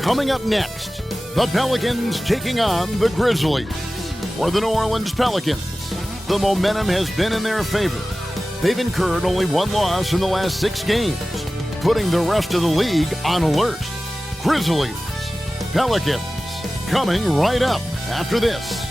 Coming up next, the Pelicans taking on the Grizzlies. For the New Orleans Pelicans, the momentum has been in their favor. They've incurred only one loss in the last 6 games, putting the rest of the league on alert. Grizzlies, Pelicans, coming right up after this.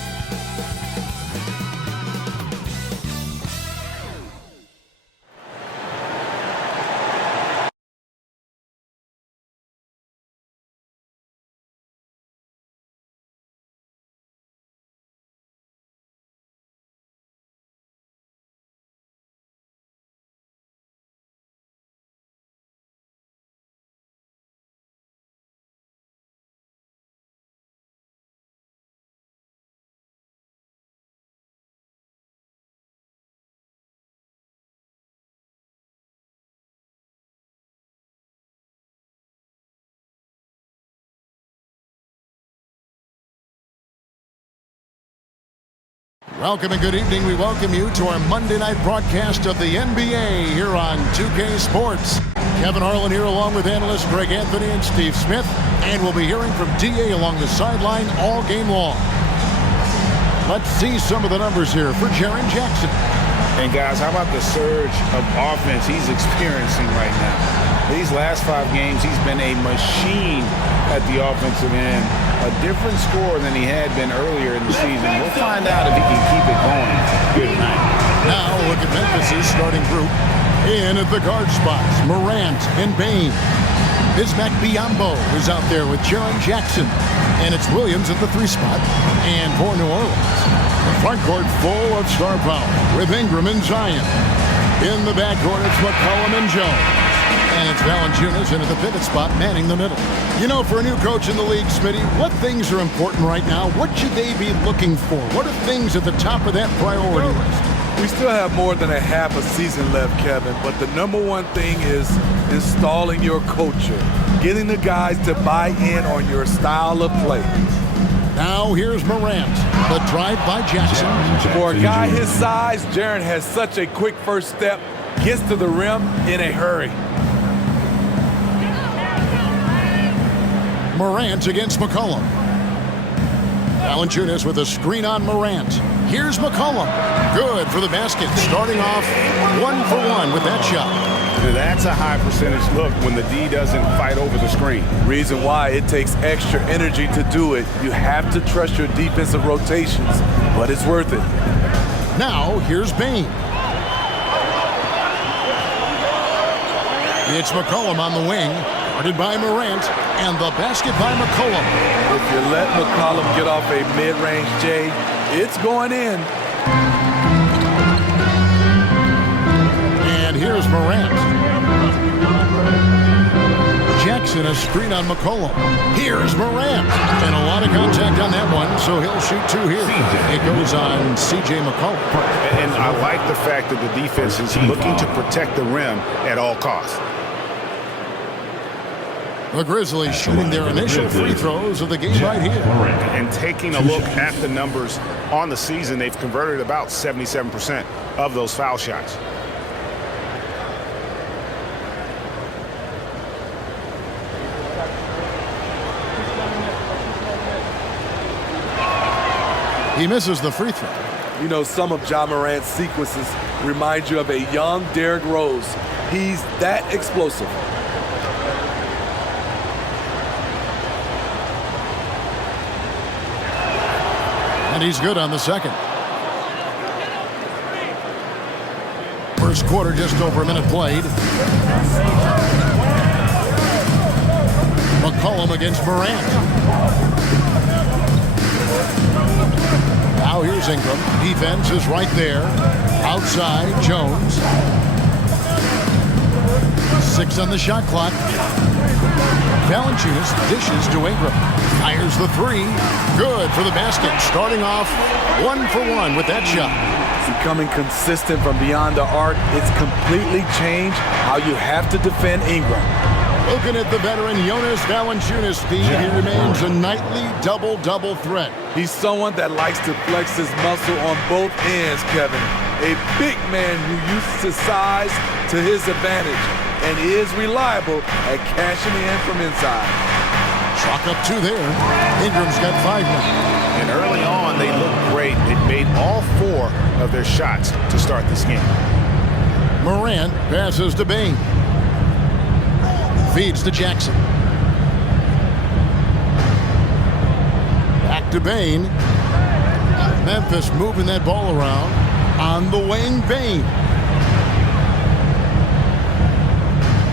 Welcome and good evening. We welcome you to our Monday night broadcast of the NBA here on 2K Sports. Kevin Harlan here along with analysts Greg Anthony and Steve Smith. And we'll be hearing from DA along the sideline all game long. Let's see some of the numbers here for Jaren Jackson. And guys, how about the surge of offense he's experiencing right now? These last 5 games, he's been a machine at the offensive end. A different score than he had been earlier in the season. We'll find out if he can keep it going. Good night. Now look at Memphis' starting group. In at the guard spots, Morant and Bane. Bismack Biyombo is out there with Jaren Jackson. And it's Williams at the 3 spot. And for New Orleans, the front court full of star power with Ingram and Zion. In the backcourt, it's McCollum and Jones. And it's Valanciunas in at the pivot spot, manning the middle. You know, for a new coach in the league, Smitty, what things are important right now? What should they be looking for? What are things at the top of that priority list? We still have more than a half a season left, Kevin, but the number one thing is installing your culture, getting the guys to buy in on your style of play. Now here's Morant. The drive by Jackson. For a guy his size, Jaren has such a quick first step, gets to the rim in a hurry. Morant against McCollum. Valanciunas with a screen on Morant. Here's McCollum. Good for the basket. Starting off 1 for 1 with that shot. That's a high percentage look when the D doesn't fight over the screen. Reason why it takes extra energy to do it. You have to trust your defensive rotations, but it's worth it. Now here's Bane. It's McCollum on the wing. Guarded by Morant, and the basket by McCollum. If you let McCollum get off a mid-range J, it's going in. And here's Morant. Jackson, a screen on McCollum. Here's Morant. And a lot of contact on that one, so he'll shoot 2 here. It goes on C.J. McCollum. And I like the fact that the defense is looking to protect the rim at all costs. The Grizzlies shooting their initial free throws of the game right here. And taking a look at the numbers on the season, they've converted about 77% of those foul shots. He misses the free throw. You know, some of Ja Morant's sequences remind you of a young Derrick Rose. He's that explosive. And he's good on the second. First quarter, just over a minute played. McCollum against Morant. Now here's Ingram. Defense is right there. Outside, Jones. 6 on the shot clock. Valanciunas dishes to Ingram. Fires the 3. Good for the basket. Starting off 1 for 1 with that shot. Becoming consistent from beyond the arc. It's completely changed how you have to defend Ingram. Looking at the veteran Jonas Valanciunas, Steve, he remains a nightly double-double threat. He's someone that likes to flex his muscle on both ends, Kevin. A big man who uses his size to his advantage and is reliable at cashing in from inside. Chalk up 2 there. Ingram's got 5 now. And early on, they looked great. They made all 4 of their shots to start this game. Morant passes to Bain. Feeds to Jackson. Back to Bain. Memphis moving that ball around. On the wing, Bain.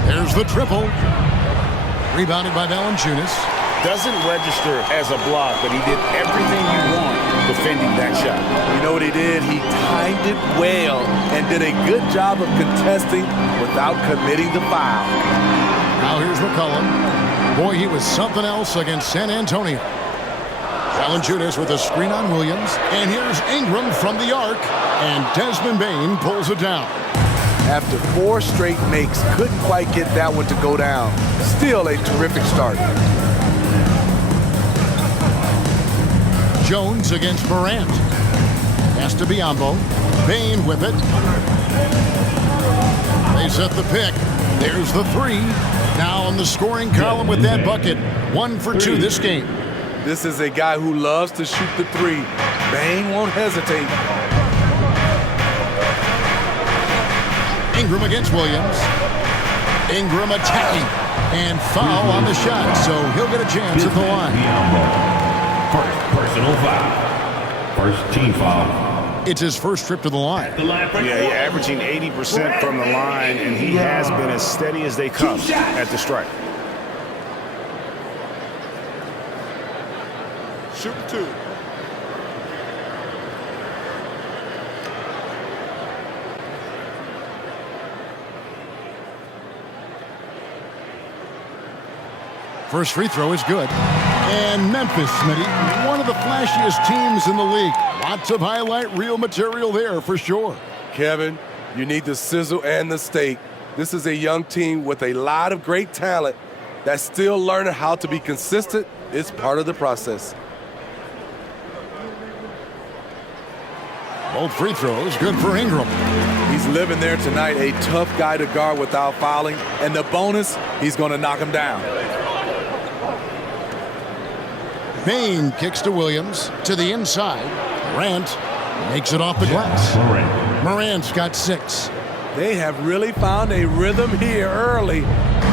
There's the triple. Rebounded by Valanciunas. Doesn't register as a block, but he did everything you want defending that shot. You know what he did? He timed it well and did a good job of contesting without committing the foul. Now here's McCollum. Boy, he was something else against San Antonio. Valanciunas with a screen on Williams. And here's Ingram from the arc. And Desmond Bain pulls it down. After 4 straight makes, couldn't quite get that one to go down. Still a terrific start. Jones against Morant. Has to be Biombo. Bain with it. They set the pick. There's the 3. Now on the scoring column with that bucket. 1 for 2 this game. This is a guy who loves to shoot the 3. Bain won't hesitate. Ingram against Williams. Ingram attacking. And foul on the shot, so he'll get a chance at the line. First personal foul. First team foul. It's his first trip to the line. Yeah, he's averaging 80% from the line, and he has been as steady as they come at the stripe. Shoot 2. First free throw is good. And Memphis, Smitty, one of the flashiest teams in the league. Lots of highlight reel material there for sure. Kevin, you need the sizzle and the steak. This is a young team with a lot of great talent that's still learning how to be consistent. It's part of the process. Both free throws good for Ingram. He's living there tonight, a tough guy to guard without fouling. And the bonus, he's going to knock him down. Bain kicks to Williams to the inside. Morant makes it off the glass. Morant's got 6. They have really found a rhythm here early.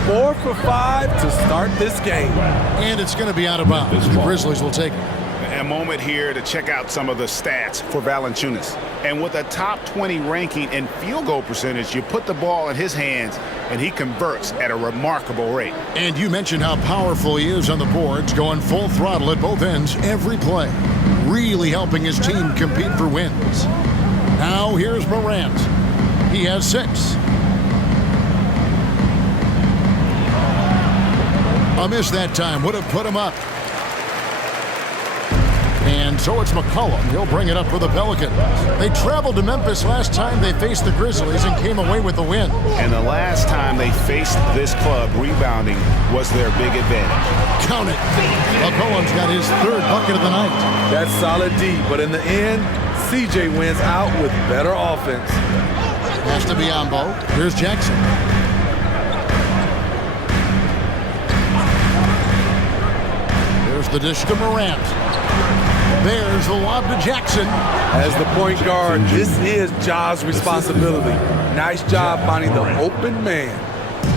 4 for 5 to start this game. And it's going to be out of bounds. The Grizzlies will take it. A moment here to check out some of the stats for Valanciunas. And with a top 20 ranking in field goal percentage, you put the ball in his hands and he converts at a remarkable rate. And you mentioned how powerful he is on the boards, going full throttle at both ends every play. Really helping his team compete for wins. Now here's Morant. He has 6. A miss that time would have put him up. And so it's McCollum. He'll bring it up for the Pelicans. They traveled to Memphis last time they faced the Grizzlies and came away with the win. And the last time they faced this club, rebounding was their big advantage. Count it. McCollum's got his 3rd bucket of the night. That's solid D, but in the end, CJ wins out with better offense. Has to be Biombo. Here's Jackson. There's the dish to Morant. There's the lob to Jackson. As the point guard, this is Ja's responsibility. Nice job finding the open man.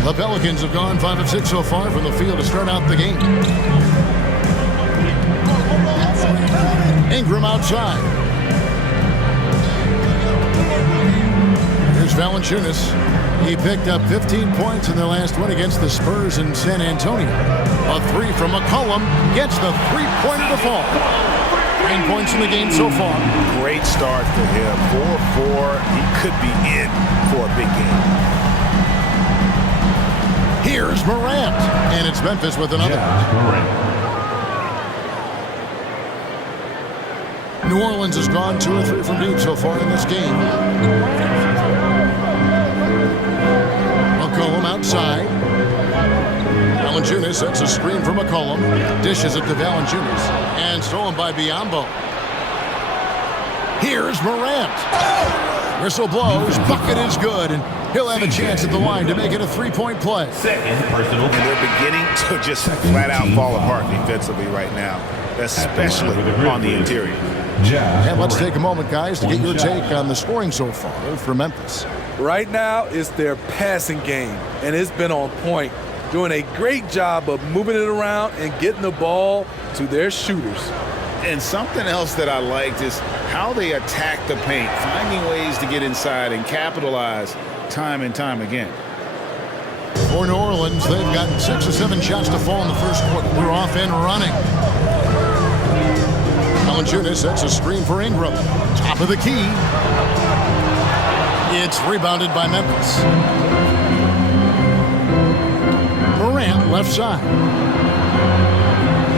The Pelicans have gone 5 of 6 so far from the field to start out the game. Ingram outside. Here's Valanciunas. He picked up 15 points in their last win against the Spurs in San Antonio. A 3 from McCollum gets the 3-pointer to fall. 9 points in the game so far. Great start for him. 4-4. He could be in for a big game. Here's Morant. And it's Memphis with another. New Orleans has gone 2 or 3 from deep so far in this game. McCollum outside. Valanciunas sets a screen for McCollum. Dishes it to Valanciunas. And stolen by Biombo. Here's Morant. Whistle blows, bucket is good, and he'll have a chance at the line to make it a three-point play. Second personal And they're beginning to just flat out fall apart defensively right now, especially on the interior. And let's take a moment, guys, to get your take on the scoring so far for Memphis. Right now, it's their passing game, and it's been on point, doing a great job of moving it around and getting the ball to their shooters. And something else that I liked is how they attack the paint, finding ways to get inside and capitalize time and time again. For New Orleans, they've gotten 6 or 7 shots to fall in the first quarter. We're off and running. Valanciunas sets a screen for Ingram. Top of the key. It's rebounded by Memphis. Morant left side.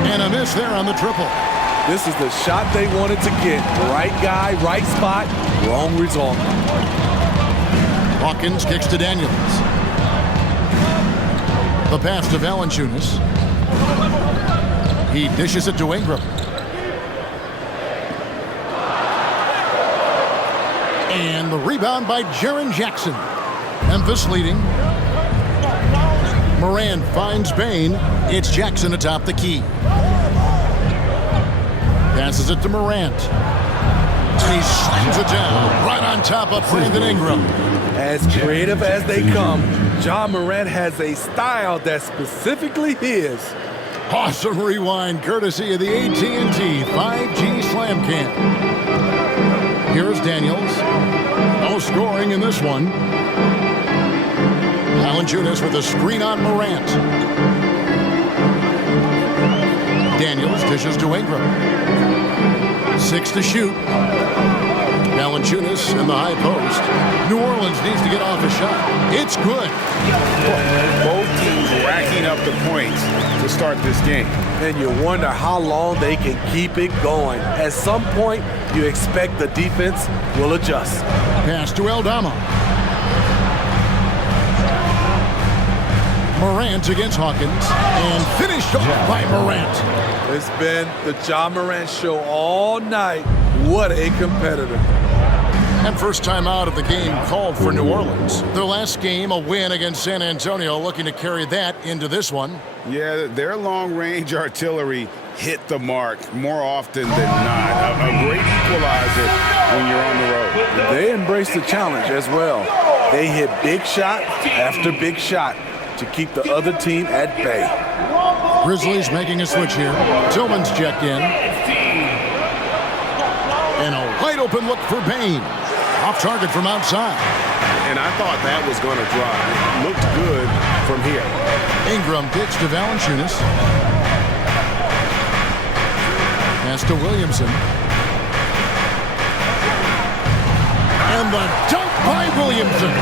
And a miss there on the triple. This is the shot they wanted to get. Right guy, right spot, wrong result. Hawkins kicks to Daniels. The pass to Valanciunas. He dishes it to Ingram. And the rebound by Jaren Jackson. Memphis leading. Morant finds Bain. It's Jackson atop the key. Passes it to Morant. And he slams it down right on top of Brandon Ingram. As creative as they come, Ja Morant has a style that's specifically his. Awesome rewind courtesy of the AT&T 5G Slam Cam. Here's Daniels. No scoring in this one. Valanciunas with a screen on Morant. Daniels dishes to Ingram. 6 to shoot. Valanciunas in the high post. New Orleans needs to get off a shot. It's good. Both teams racking up the points to start this game. And you wonder how long they can keep it going. At some point, you expect the defense will adjust. Pass to Aldama. Morant against Hawkins. And finished off by Morant. It's been the Ja Morant show all night. What a competitor. And first time out of the game called for New Orleans. Their last game, a win against San Antonio, looking to carry that into this one. Yeah, their long-range artillery hit the mark more often than not. A great equalizer when you're on the road. They embrace the challenge as well. They hit big shot after big shot to keep the other team at bay. Grizzlies making a switch here. Tillman's checked in. And a wide open look for Bain. Off target from outside. And I thought that was going to drop. It looked good from here. Ingram kicks to Valanciunas. Pass to Williamson. And the dunk by Williamson.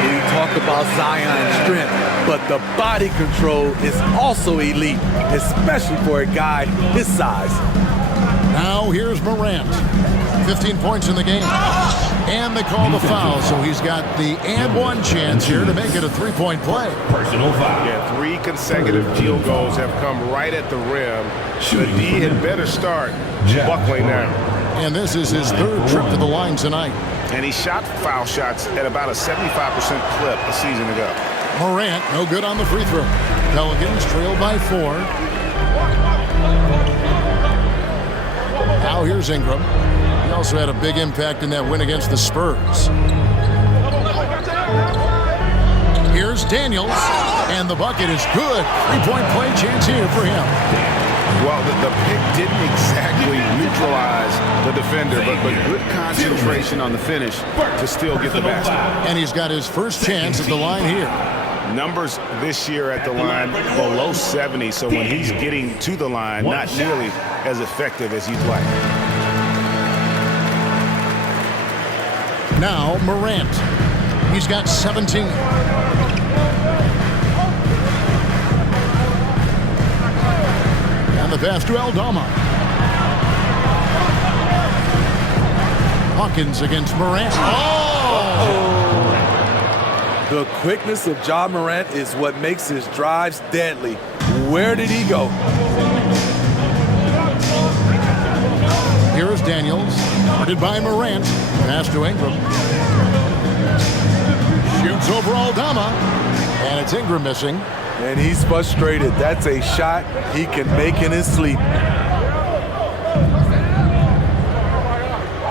We talk about Zion's strength, but the body control is also elite, especially for a guy his size. Now here's Morant. 15 points in the game. And they call the foul, so he's got the and one chance here to make it a three-point play. Personal foul. Yeah, 3 consecutive field goals have come right at the rim. The D had better start buckling now. And this is his 3rd trip to the line tonight. And he shot foul shots at about a 75% clip a season ago. Morant, no good on the free throw. Pelicans trail by 4. Now here's Ingram. He also had a big impact in that win against the Spurs. Here's Daniels, and the bucket is good. 3-point play chance here for him. Well, the pick didn't exactly neutralize the defender, but good concentration on the finish to still get the basket. And he's got his first chance at the line here. Numbers this year at the line below 70, so when he's getting to the line, not nearly as effective as he'd like. Now Morant. He's got 17. And the pass to Aldama. Hawkins against Morant. Oh! The quickness of Ja Morant is what makes his drives deadly. Where did he go? Here's Daniels. Guarded by Morant. Pass to Ingram. Shoots over Aldama. And it's Ingram missing. And he's frustrated. That's a shot he can make in his sleep.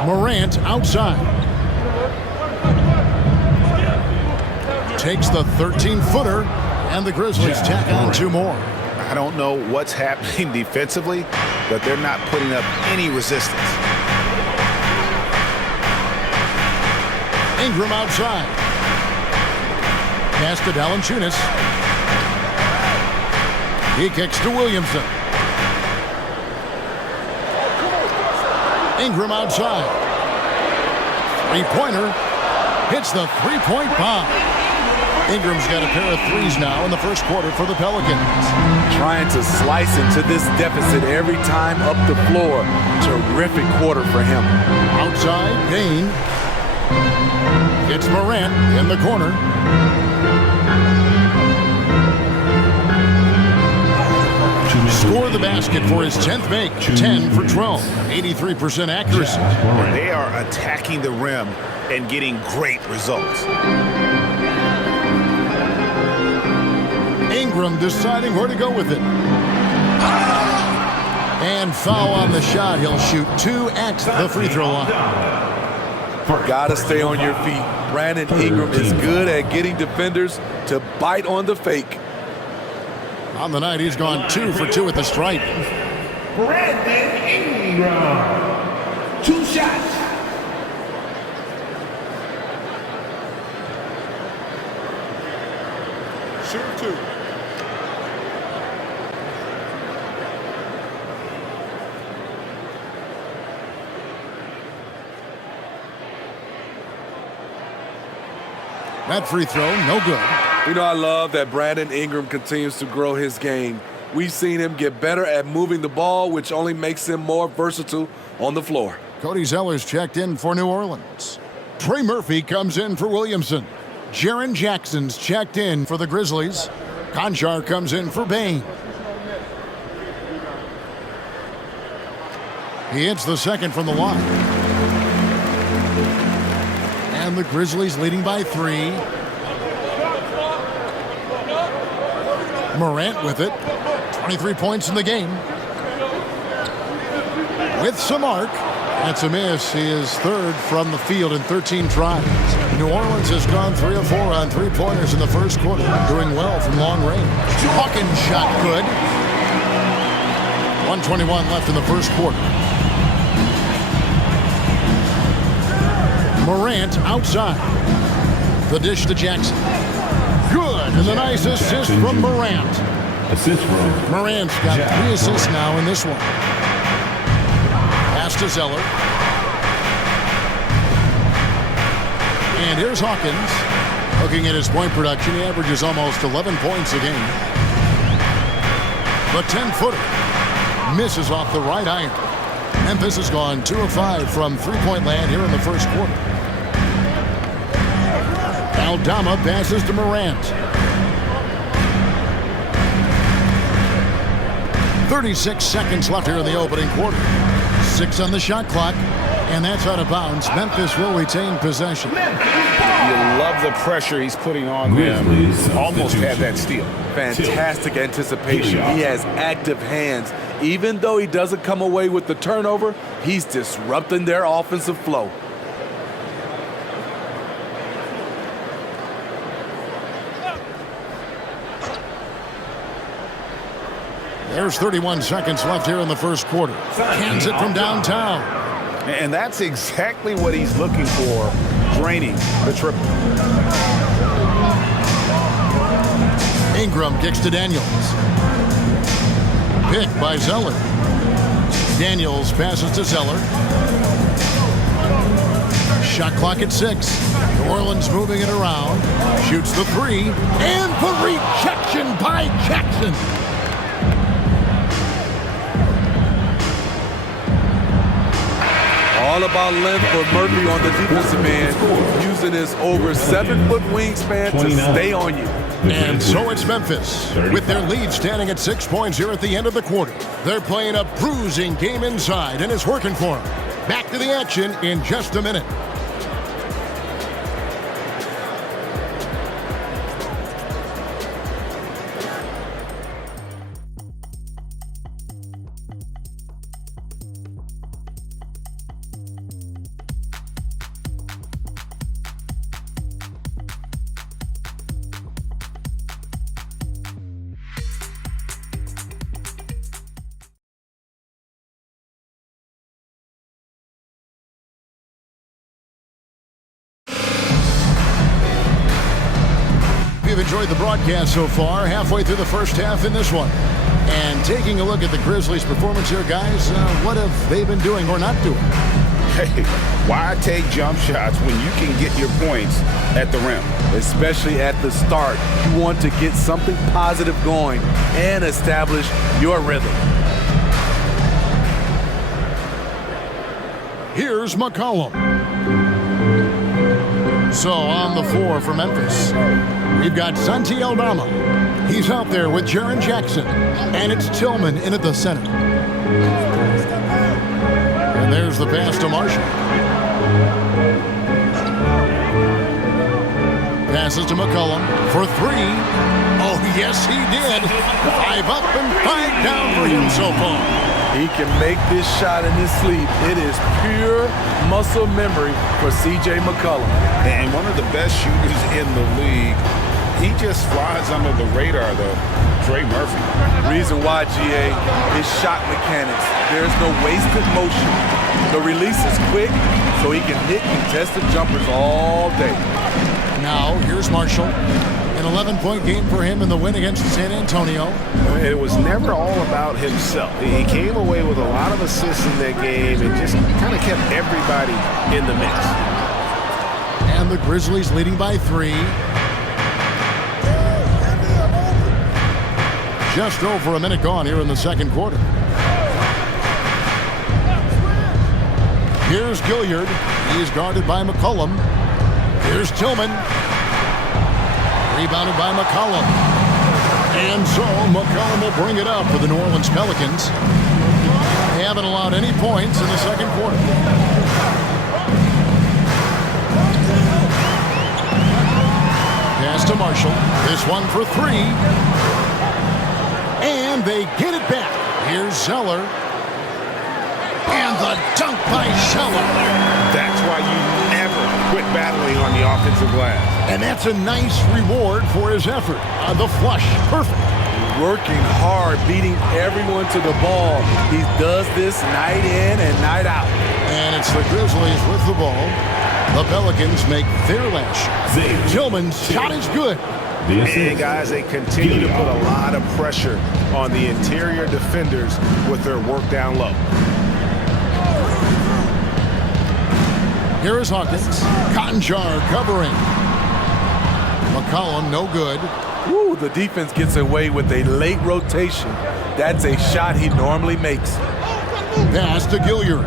Morant outside. Takes the 13-footer, and the Grizzlies tack on 2 more. I don't know what's happening defensively, but they're not putting up any resistance. Ingram outside. Pass to Valanciunas. He kicks to Williamson. Ingram outside. Three-pointer. Hits the three-point bomb. Ingram's got a pair of threes now in the first quarter for the Pelicans. Trying to slice into this deficit every time up the floor. Terrific quarter for him. Outside, Payne. It's Morant in the corner. Score the basket for his 10th make. 10 for 12. 83% accuracy. They are attacking the rim and getting great results. Ingram deciding where to go with it. And foul on the shot. He'll shoot 2 at the free throw line. Gotta stay on your feet. Brandon Ingram is good at getting defenders to bite on the fake. On the night, he's gone 2 for 2 at the stripe. Brandon Ingram. 2 shots. Shoot 2. That free throw, no good. You know, I love that Brandon Ingram continues to grow his game. We've seen him get better at moving the ball, which only makes him more versatile on the floor. Cody Zeller's checked in for New Orleans. Trey Murphy comes in for Williamson. Jaren Jackson's checked in for the Grizzlies. Conchar comes in for Bane. He hits the second from the line. And the Grizzlies leading by 3. Morant with it. 23 points in the game. With some arc. That's a miss. He is 3rd from the field in 13 tries. New Orleans has gone 3 of 4 on 3-pointers in the first quarter. Doing well from long range. Hawkins shot good. 1:21 left in the first quarter. Morant outside. The dish to Jackson. Good. And the nice assist from Morant. Assist from Morant's got 3 assists now in this one. Pass to Zeller. And here's Hawkins. Looking at his point production, he averages almost 11 points a game. The 10-footer misses off the right iron. Memphis has gone 2 of 5 from three-point land here in the first quarter. Aldama passes to Morant. 36 seconds left here in the opening quarter. 6 on the shot clock, and that's out of bounds. Memphis will retain possession. You love the pressure he's putting on them. Almost had that steal. Fantastic anticipation. He has active hands. Even though he doesn't come away with the turnover, he's disrupting their offensive flow. There's 31 seconds left here in the first quarter. Cans it from downtown. And that's exactly what he's looking for, draining the triple. Ingram kicks to Daniels. Picked by Zeller. Daniels passes to Zeller. Shot clock at 6. New Orleans moving it around. Shoots the 3. And the rejection by Jackson. All about length for Murphy on the defensive end, using his over 7-foot wingspan to stay on you. And so it's Memphis, with their lead standing at 6 points here at the end of the quarter. They're playing a bruising game inside, and it's working for them. Back to the action in just a minute. You've enjoyed the broadcast so far, halfway through the first half in this one. And taking a look at the Grizzlies' performance here, guys, what have they been doing or not doing? Hey, why take jump shots when you can get your points at the rim? Especially at the start. You want to get something positive going and establish your rhythm. Here's McCollum. So on the floor for Memphis, we've got Santi Aldama. He's out there with Jaren Jackson. And it's Tillman in at the center. And there's the pass to Marshall. Passes to McCollum for three. Oh, yes, he did. 5 up and 5 down for him so far. He can make this shot in his sleep. It is pure muscle memory for C.J. McCollum. And one of the best shooters in the league. He just flies under the radar, though. Trey Murphy. Reason why, GA, is shot mechanics. There's no wasted motion. The release is quick, so he can hit contested jumpers all day. Now, here's Marshall. An 11-point game for him in the win against San Antonio. It was never all about himself. He came away with a lot of assists in that game and just kind of kept everybody in the mix. And the Grizzlies leading by 3. Just over a minute gone here in the second quarter. Here's Gilliard. He's guarded by McCollum. Here's Tillman. Rebounded by McCollum. And so McCollum will bring it up for the New Orleans Pelicans. They haven't allowed any points in the second quarter. Pass to Marshall. This one for 3. And they get it back. Here's Zeller. And the dunk by Zeller. That's why you never quit battling on the offensive glass. And that's a nice reward for his effort. The flush, perfect. Working hard, beating everyone to the ball. He does this night in and night out. And it's the Grizzlies with the ball. The Pelicans make their last shot. Tillman's shot is good. And guys, they continue to put a lot of pressure on the interior defenders with their work down low. Here is Hawkins. Cotton Jar covering. McCollum, no good. Ooh, the defense gets away with a late rotation. That's a shot he normally makes. Pass to Gilliard.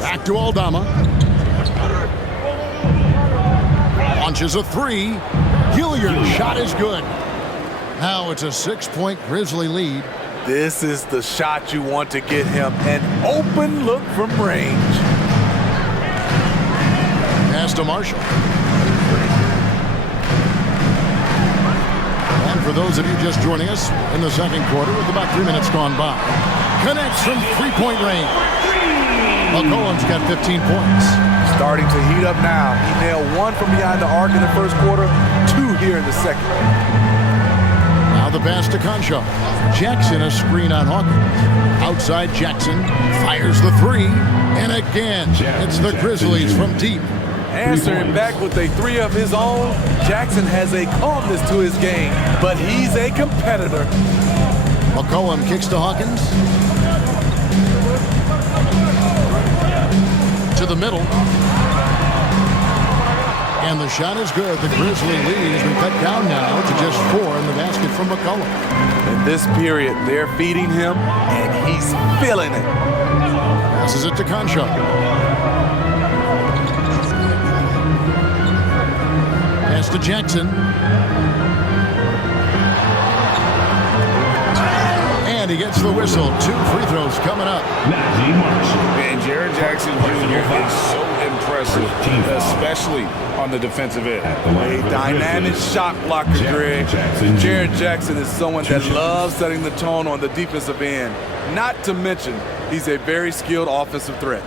Back to Aldama. Launches a 3. Gilliard's shot is good. Now it's a 6-point Grizzly lead. This is the shot you want to get him. An open look from range. Pass to Marshall. And for those of you just joining us in the second quarter with about 3 minutes gone by, connects from 3-point range. McCollum's got 15 points. Starting to heat up now. He nailed 1 from behind the arc in the first quarter, 2 here in the second. Now the pass to Concho. Jackson a screen on Hawkins. Outside Jackson fires the 3. And again, it's the Grizzlies from deep. Answering back with a 3 of his own, Jackson has a calmness to his game, but he's a competitor. McCollum kicks to Hawkins. To the middle. And the shot is good. The Grizzly lead has been cut down now to just 4 in the basket from McCollum. In this period, they're feeding him, and he's feeling it. Passes it to Concho. Pass to Jackson. And he gets the whistle. 2 free throws coming up. And Jared Jackson Jr. is so impressive, especially on the defensive end. A dynamic shot blocker, Greg. Jared Jackson is someone that loves setting the tone on the defensive end. Not to mention, he's a very skilled offensive threat.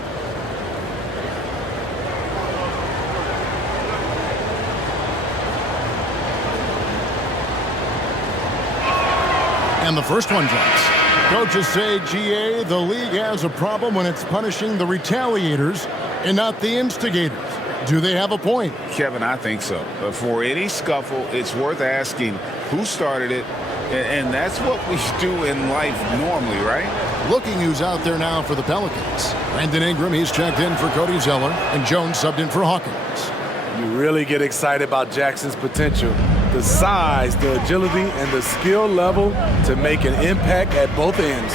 And the first one drops. Coaches say, GA, the league has a problem when it's punishing the retaliators and not the instigators. Do they have a point? Kevin, I think so. But for any scuffle, it's worth asking who started it, and that's what we do in life normally, right? Looking who's out there now for the Pelicans. Brandon Ingram, he's checked in for Cody Zeller, and Jones subbed in for Hawkins. You really get excited about Jackson's potential. The size, the agility, and the skill level to make an impact at both ends.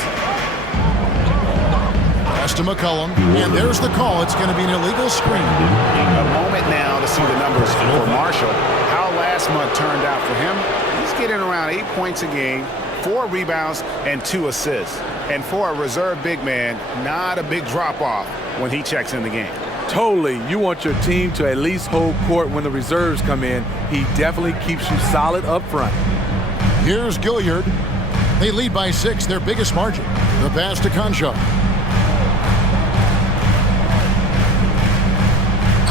Pass to McCollum, and there's the call. It's going to be an illegal screen. A moment now to see the numbers for Marshall. How last month turned out for him. He's getting around 8 points a game, 4 rebounds, and 2 assists. And for a reserve big man, not a big drop-off when he checks in the game. Totally. You want your team to at least hold court when the reserves come in. He definitely keeps you solid up front. Here's Gilliard. They lead by 6, their biggest margin. The pass to Concho.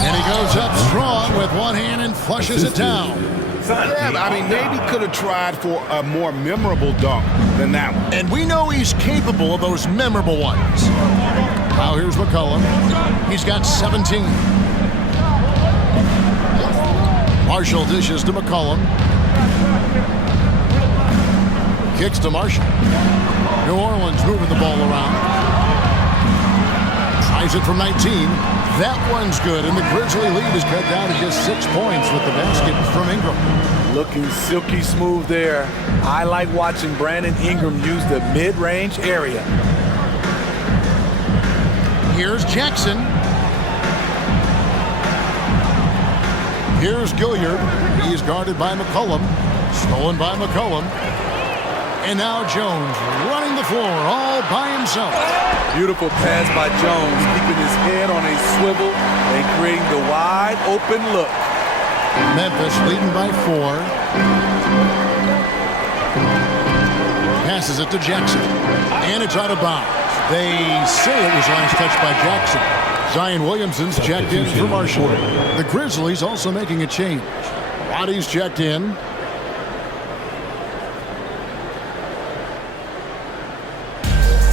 And he goes up strong with one hand and flushes it down. Yeah, I mean, maybe could have tried for a more memorable dunk than that one. And we know he's capable of those memorable ones. Now here's McCollum. He's got 17. Marshall dishes to McCollum. Kicks to Marshall. New Orleans moving the ball around. Tries it from 19. That one's good, and the Grizzly lead is cut down to just 6 points with the basket from Ingram. Looking silky smooth there. I like watching Brandon Ingram use the mid-range area. Here's Jackson. Here's Gilliard. He's guarded by McCollum. Stolen by McCollum. And now Jones running the floor all by himself. Beautiful pass by Jones, keeping his head on a swivel and creating the wide open look. Memphis leading by 4. Passes it to Jackson. And it's out of bounds. They say it was last touched by Jackson. Zion Williamson's checked in for Marshall. The Grizzlies also making a change. Roddy's checked in.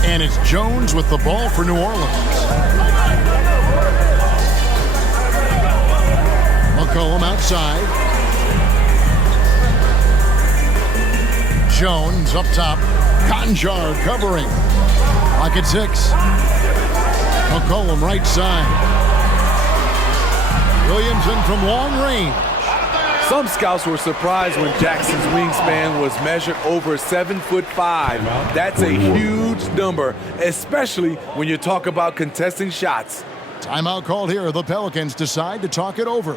And it's Jones with the ball for New Orleans. McCollum outside. Jones up top. Conjar covering. Lock at 6. McCollum right side. Williamson from long range. Some scouts were surprised when Jackson's wingspan was measured over 7'5". That's a huge number, especially when you talk about contesting shots. Timeout called here. The Pelicans decide to talk it over.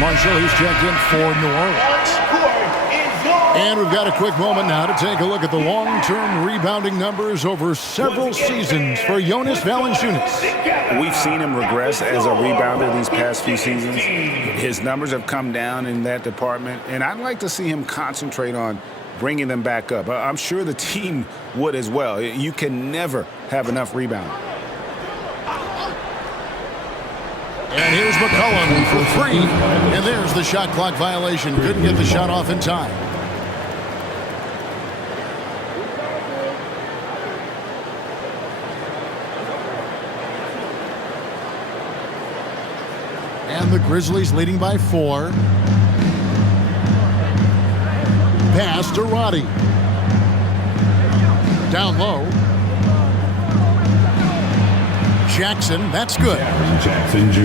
Marshall, he's checked in for New Orleans. And we've got a quick moment now to take a look at the long-term rebounding numbers over several seasons for Jonas Valanciunas. We've seen him regress as a rebounder these past few seasons. His numbers have come down in that department, and I'd like to see him concentrate on bringing them back up. I'm sure the team would as well. You can never have enough rebounding. And here's McCollum for 3. And there's the shot clock violation. Couldn't get the shot off in time. And the Grizzlies leading by 4. Pass to Roddy. Down low. Jackson, that's good.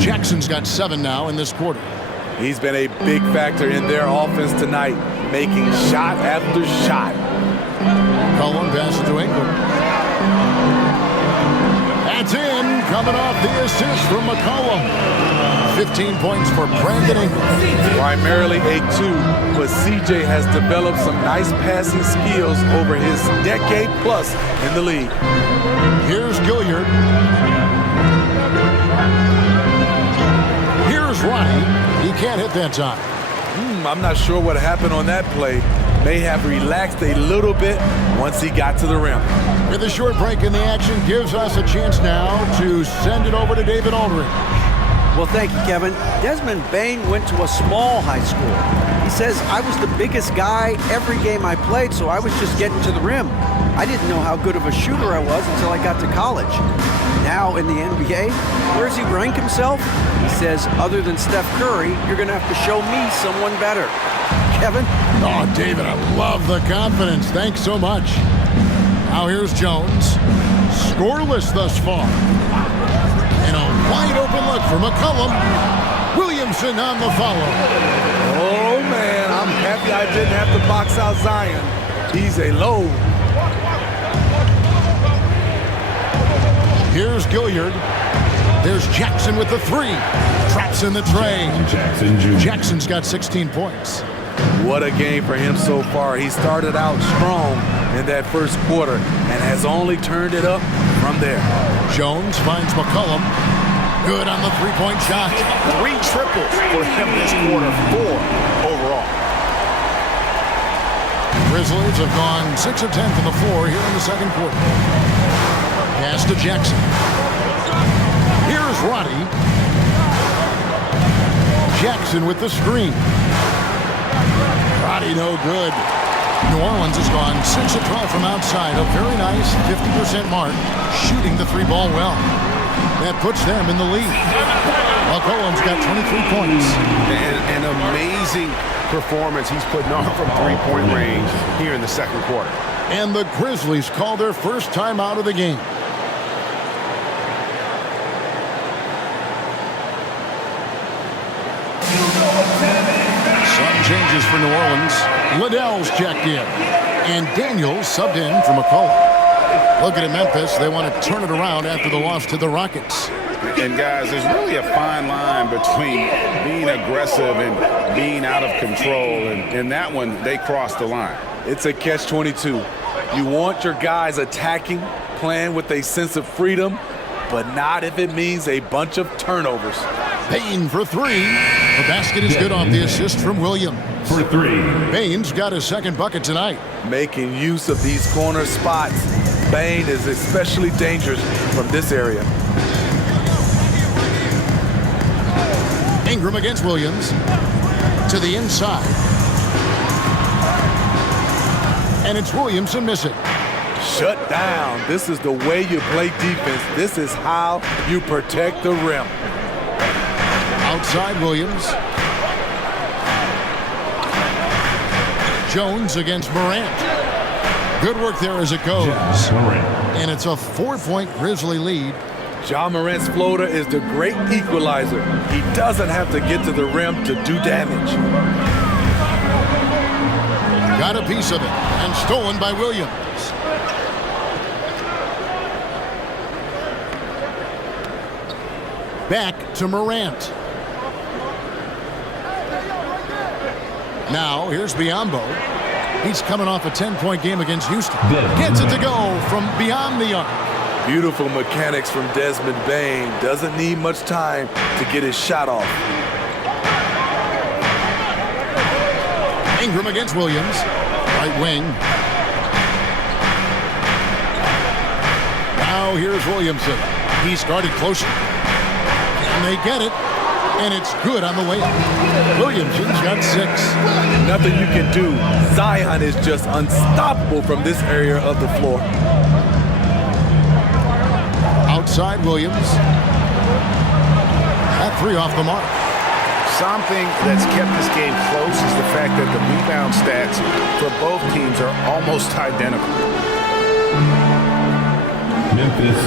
Jackson's got 7 now in this quarter. He's been a big factor in their offense tonight, making shot after shot. Cullen passes to Ingram. That's in, coming off the assist from McCollum. 15 points for Brandon Ingram. Primarily a 2, but CJ has developed some nice passing skills over his decade plus in the league. Here's Gilliard. Here's Ronnie. He can't hit that time. I'm not sure what happened on that play. May have relaxed a little bit once he got to the rim. With a short break in the action, gives us a chance now to send it over to David Aldridge. Well, thank you, Kevin. Desmond Bain went to a small high school. He says, I was the biggest guy every game I played, so I was just getting to the rim. I didn't know how good of a shooter I was until I got to college. Now in the NBA, where does he rank himself? He says, other than Steph Curry, you're going to have to show me someone better. Kevin? Oh, David, I love the confidence. Thanks so much. Now here's Jones. Scoreless thus far. And a wide open look for McCollum. Williamson on the follow. Oh, man, I'm happy I didn't have to box out Zion. He's a load. Here's Gilliard. There's Jackson with the 3. Traps in the tray. Jackson Jr. Jackson's got 16 points. What a game for him so far. He started out strong in that first quarter and has only turned it up from there. Jones finds McCollum. Good on the three-point shot. 3 triples for him this quarter, 4 overall. Grizzlies have gone 6 of 10 from the floor here in the second quarter. Pass to Jackson. Here's Roddy. Jackson with the screen. Roddy no good. New Orleans has gone 6 of 12 from outside. A very nice 50% mark, shooting the 3-ball well. That puts them in the lead. McCollum's got 23 points. An amazing performance he's putting on from 3-point range here in the second quarter. And the Grizzlies call their first time out of the game. Some changes for New Orleans. Liddell's checked in. And Daniels subbed in for McCollum. Looking at Memphis, they want to turn it around after the loss to the Rockets. And guys, there's really a fine line between being aggressive and being out of control. And in that one, they crossed the line. It's a catch-22. You want your guys attacking, playing with a sense of freedom, but not if it means a bunch of turnovers. Payne for 3. The basket is good off the assist from Williams. For 3. Payne's got his second bucket tonight. Making use of these corner spots. Bain is especially dangerous from this area. Ingram against Williams. To the inside. And it's Williamson missing. Shut down. This is the way you play defense. This is how you protect the rim. Outside Williams. Jones against Morant. Good work there as it goes. And it's a 4-point Grizzly lead. Ja Morant's floater is the great equalizer. He doesn't have to get to the rim to do damage. Got a piece of it and stolen by Williams. Back to Morant. Now here's Biyombo. He's coming off a 10-point game against Houston. Gets it to go from beyond the arc. Beautiful mechanics from Desmond Bain. Doesn't need much time to get his shot off. Ingram against Williams. Right wing. Now here's Williamson. He started closer. And they get it. And it's good on the way up. Williamson's got 6. Nothing you can do. Zion is just unstoppable from this area of the floor. Outside Williams. That 3 off the mark. Something that's kept this game close is the fact that the rebound stats for both teams are almost identical. Memphis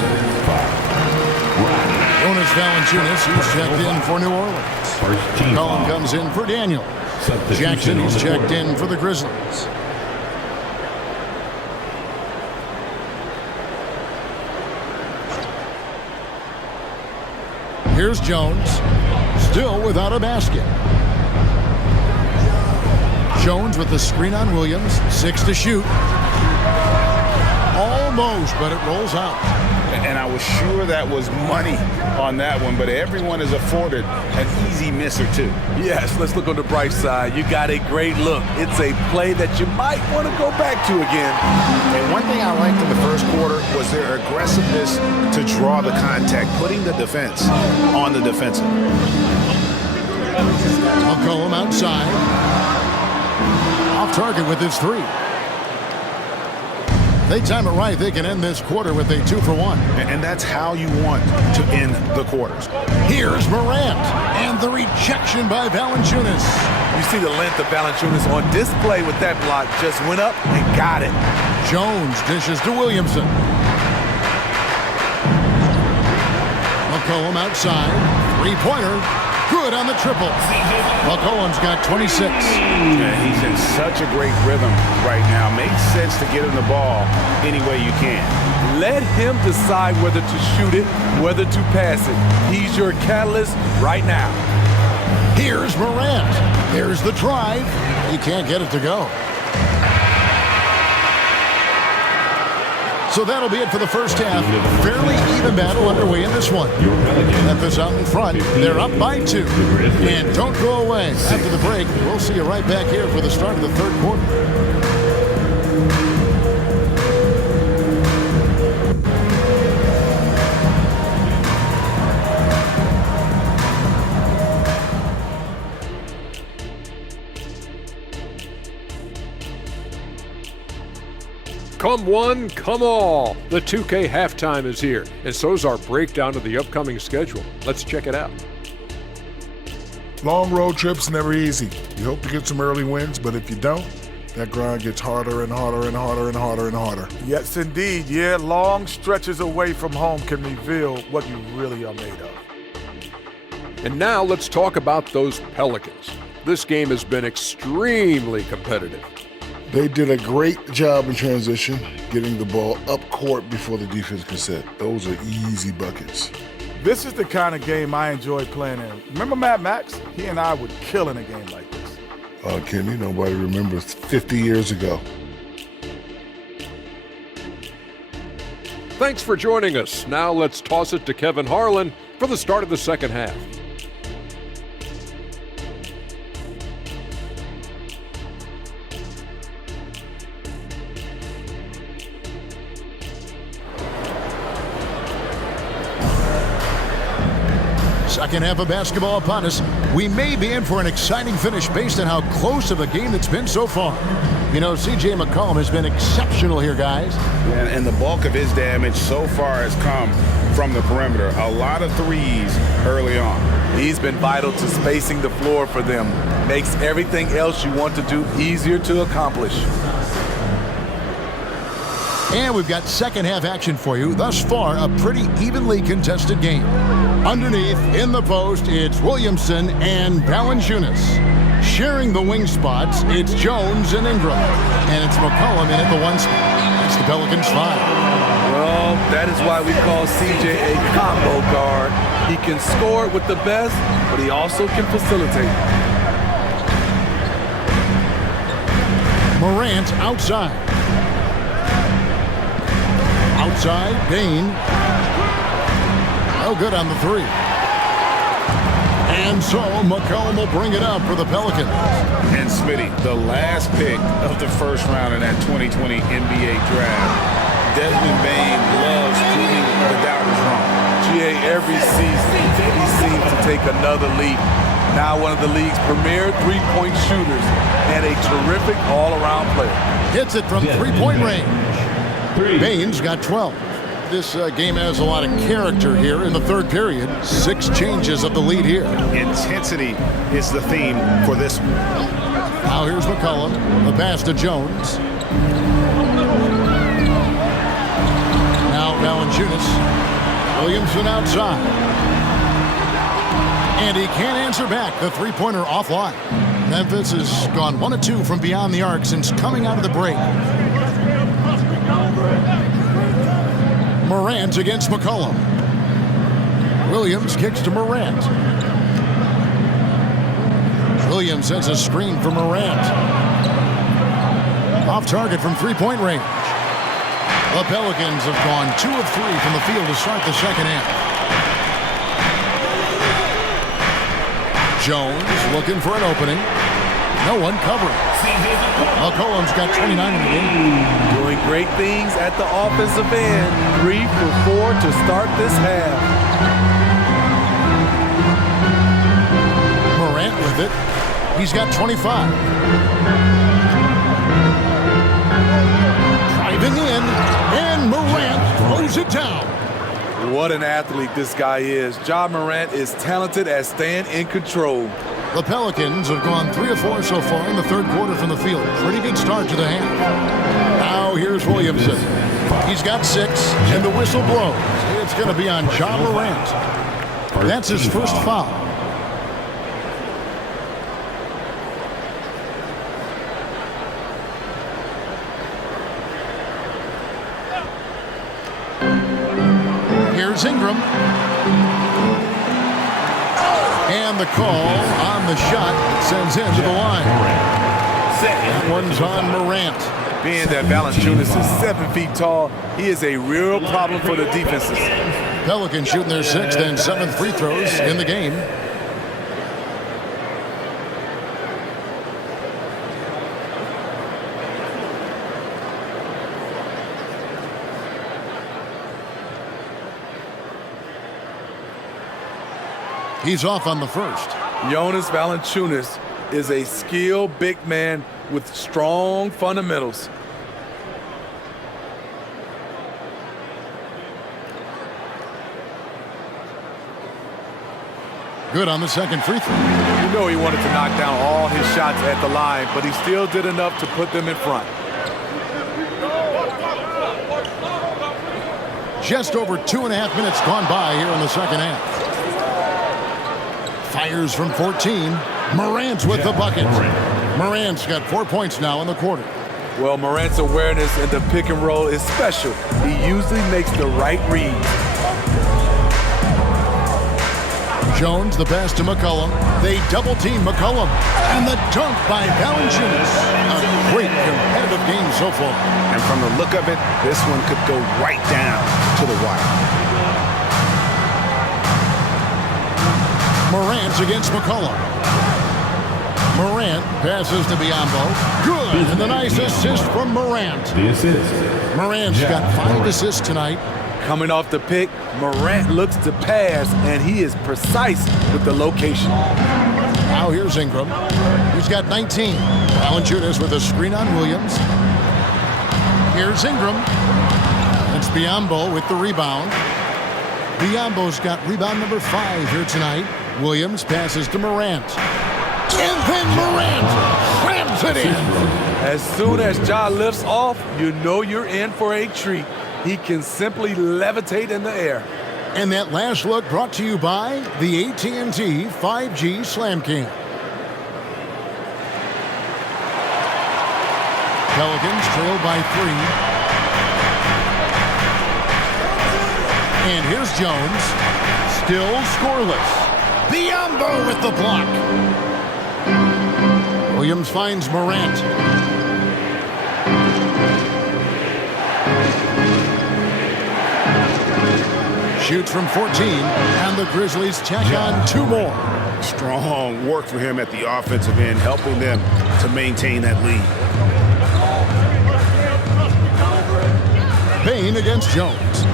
5. Jonas Valanciunas, who's checked in for New Orleans. First team Colin foul. comes in for Daniels. Substitution Jackson, on he's the checked court. in for the Grizzlies. Here's Jones, still without a basket. Jones with the screen on Williams, 6 to shoot. Almost, but it rolls out. And I was sure that was money on that one, but everyone is afforded an easy miss or two. Yes, let's look on the bright side. You got a great look. It's a play that you might want to go back to again. And one thing I liked in the first quarter was their aggressiveness to draw the contact, putting the defense on the defensive. McCollum outside. Off target with his 3. They time it right, they can end this quarter with a 2 for 1. And that's how you want to end the quarters. Here's Morant, and the rejection by Valanciunas. You see the length of Valanciunas on display with that block. Just went up and got it. Jones dishes to Williamson. McCollum outside, 3-pointer, good on the triple. McCollum's got 26. Yeah, he's in such a great rhythm right now. Makes sense to get him the ball any way you can. Let him decide whether to shoot it, whether to pass it. He's your catalyst right now. Here's Morant. There's the drive. He can't get it to go. So that'll be it for the first half. Fairly even battle underway in this one. Memphis out in front. They're up by 2. And don't go away. After the break, we'll see you right back here for the start of the third quarter. Come one, come all. The 2K halftime is here, and so's our breakdown of the upcoming schedule. Let's check it out. Long road trips never easy. You hope to get some early wins, but if you don't, that grind gets harder and harder and harder and harder and harder. Yes, indeed. Yeah, long stretches away from home can reveal what you really are made of. And now let's talk about those Pelicans. This game has been extremely competitive. They did a great job in transition, getting the ball up court before the defense could set. Those are easy buckets. This is the kind of game I enjoy playing in. Remember Mad Max? He and I would kill in a game like this. Kenny, nobody remembers 50 years ago. Thanks for joining us. Now let's toss it to Kevin Harlan for the start of the second half. Second half of basketball upon us. We may be in for an exciting finish based on how close of a game it's been so far. You know, C.J. McCollum has been exceptional here, guys. And the bulk of his damage so far has come from the perimeter. A lot of threes early on. He's been vital to spacing the floor for them. Makes everything else you want to do easier to accomplish. And we've got second half action for you. Thus far, a pretty evenly contested game. Underneath, in the post, it's Williamson and Valanciunas. Sharing the wing spots, it's Jones and Ingram. And it's McCollum in at the 1 spot. It's the Pelicans 5. Well, that is why we call CJ a combo guard. He can score with the best, but he also can facilitate. Morant outside. Outside, Bain. No good on the 3. And so McCollum will bring it up for the Pelicans. And Smitty, the last pick of the first round in that 2020 NBA draft. Desmond Bain loves proving the doubters wrong. GA, every season, he seems to take another leap. Now one of the league's premier three-point shooters and a terrific all-around player. Hits it from three-point range. Bain's got 12. This game has a lot of character here in the third period. 6 changes of the lead here. Intensity is the theme for this one. Now here's McCollum. The pass to Jones. Now Valanciunas. Williamson outside. And he can't answer back. The three-pointer offline. Memphis has gone 1 of 2 from beyond the arc since coming out of the break. Morant against McCollum. Williams kicks to Morant. Williams sends a screen for Morant. Off target from three-point range. The Pelicans have gone 2 of 3 from the field to start the second half. Jones looking for an opening. No one covering. McCollum's got 29 in the game. Doing great things at the offensive end. 3 for 4 to start this half. Morant with it. He's got 25. Driving in, and Morant throws it down. What an athlete this guy is. Ja Morant is talented at staying in control. The Pelicans have gone 3 of 4 so far in the third quarter from the field. Pretty good start to the half. Now here's Williamson. He's got 6, and the whistle blows. It's going to be on Ja Morant. That's his first foul. Here's Ingram. And the call on the shot sends him to the line. That one's on Morant. Being that Valanciunas is 7 feet tall, he is a real problem for the defenses. Pelicans shooting their 6th and 7th free throws in the game. He's off on the first. Jonas Valanciunas is a skilled big man with strong fundamentals. Good on the second free throw. You know he wanted to knock down all his shots at the line, but he still did enough to put them in front. Just over 2.5 minutes gone by here in the second half. Fires from 14. Morant with the bucket. Morant's got 4 points now in the quarter. Well, Morant's awareness in the pick and roll is special. He usually makes the right read. Jones, the pass to McCollum. They double-team McCollum. And the dunk by Valanciunas. A great competitive game so far. And from the look of it, this one could go right down to the wire. Morant against McCollum. Morant passes to Biyombo. Good. And the nice assist from Morant. The assist. Morant's got 5 assists tonight. Coming off the pick, Morant looks to pass, and he is precise with the location. Now here's Ingram. He's got 19. Valanciunas with a screen on Williams. Here's Ingram. It's Biyombo with the rebound. Biyombo's got rebound number 5 here tonight. Williams passes to Morant. And then Morant slams it in. As soon as Ja lifts off, you know you're in for a treat. He can simply levitate in the air. And that last look brought to you by the AT&T 5G Slam Cam. Pelicans trail by 3. And here's Jones. Still scoreless. Biyombo with the block. Williams finds Morant. Shoots from 14, and the Grizzlies check on 2 more. Strong work for him at the offensive end, helping them to maintain that lead. Bane against Jones.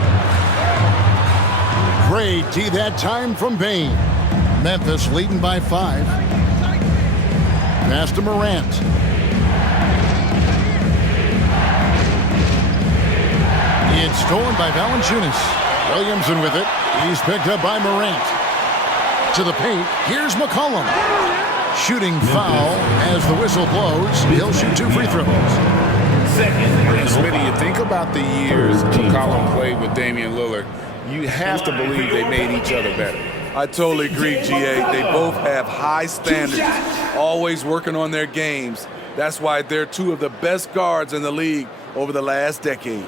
Great D that time from Bane. Memphis leading by 5. Pass to Morant. It's stolen by Valanciunas. Williamson with it. He's picked up by Morant. To the paint. Here's McCollum. Shooting foul as the whistle blows. He'll shoot 2 free throws. Smitty, you think about the years McCollum played with Damian Lillard, you have to believe they made each other better. I totally agree, GA. They both have high standards, always working on their games. That's why they're 2 of the best guards in the league over the last decade.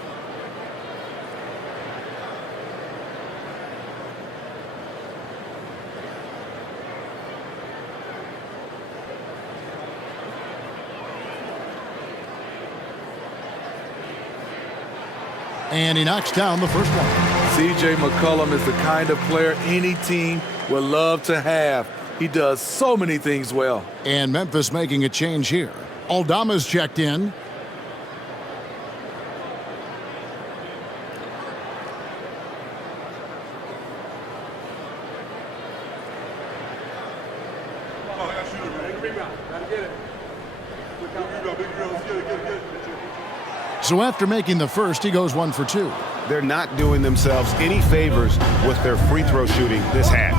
And he knocks down the first one. C.J. McCollum is the kind of player any team would love to have. He does so many things well. And Memphis making a change here. Aldama's checked in. So after making the first, he goes 1 for 2. They're not doing themselves any favors with their free throw shooting this half.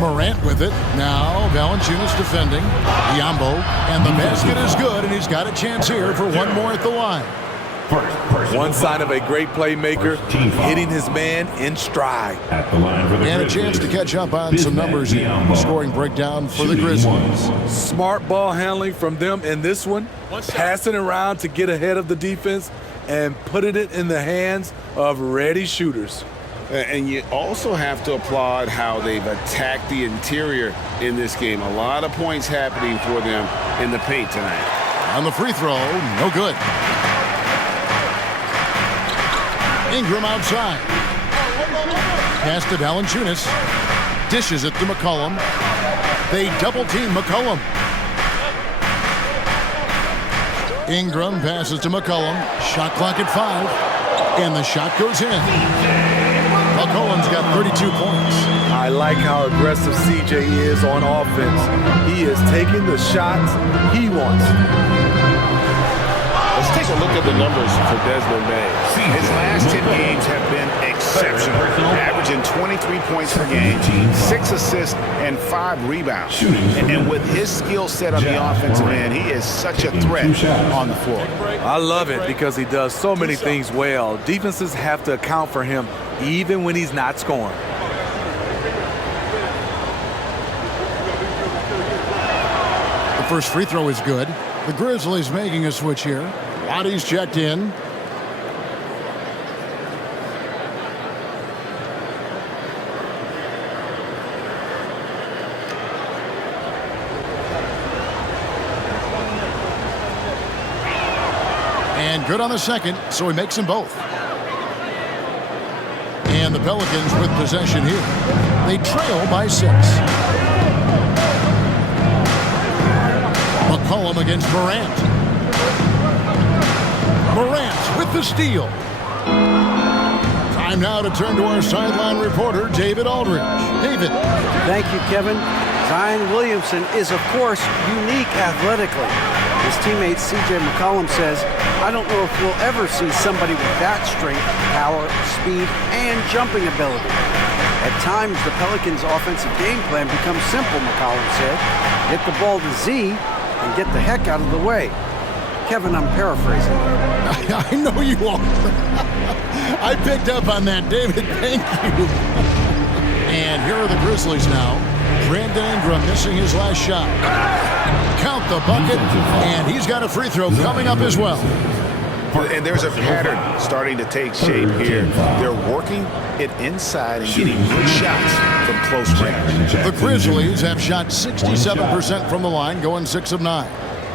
Morant with it. Now Valanciunas defending. Biombo. And the basket is good, and he's got a chance here for one more at the line. One sign of a great playmaker, hitting his man in stride. At the line for the And a chance to catch up on some numbers here. Scoring breakdown for the Grizzlies. Smart ball handling from them in this one. Passing around to get ahead of the defense and putting it in the hands of ready shooters. And you also have to applaud how they've attacked the interior in this game. A lot of points happening for them in the paint tonight. On the free throw, no good. Ingram outside. Pass to Valanciunas. Dishes it to McCollum. They double team McCollum. Ingram passes to McCollum. Shot clock at 5. And the shot goes in. McCollum's got 32 points. I like how aggressive CJ is on offense. He is taking the shots he wants. Let's take a look at the numbers for Desmond Bain. His last 10 games have been exceptional, averaging 23 points per game, 6 assists, and 5 rebounds. And with his skill set on the offensive end, he is such a threat on the floor. I love it because he does so many things well. Defenses have to account for him even when he's not scoring. The first free throw is good. The Grizzlies making a switch here. Waddy's checked in. And good on the second, so he makes them both. And the Pelicans with possession here. They trail by 6. McCollum against Morant. Morant with the steal. Time now to turn to our sideline reporter, David Aldridge. David. Thank you, Kevin. Zion Williamson is, of course, unique athletically. His teammate C.J. McCollum says, I don't know if we'll ever see somebody with that strength, power, speed, and jumping ability. At times, the Pelicans' offensive game plan becomes simple, McCollum said. Hit the ball to Z and get the heck out of the way. Kevin, I'm paraphrasing. I know you are. I picked up on that, David. Thank you. And here are the Grizzlies now. Brandon Ingram missing his last shot. Count the bucket, and he's got a free throw coming up as well. And there's a pattern starting to take shape here. They're working it inside and getting good shots from close range. The Grizzlies have shot 67% from the line, going 6 of 9.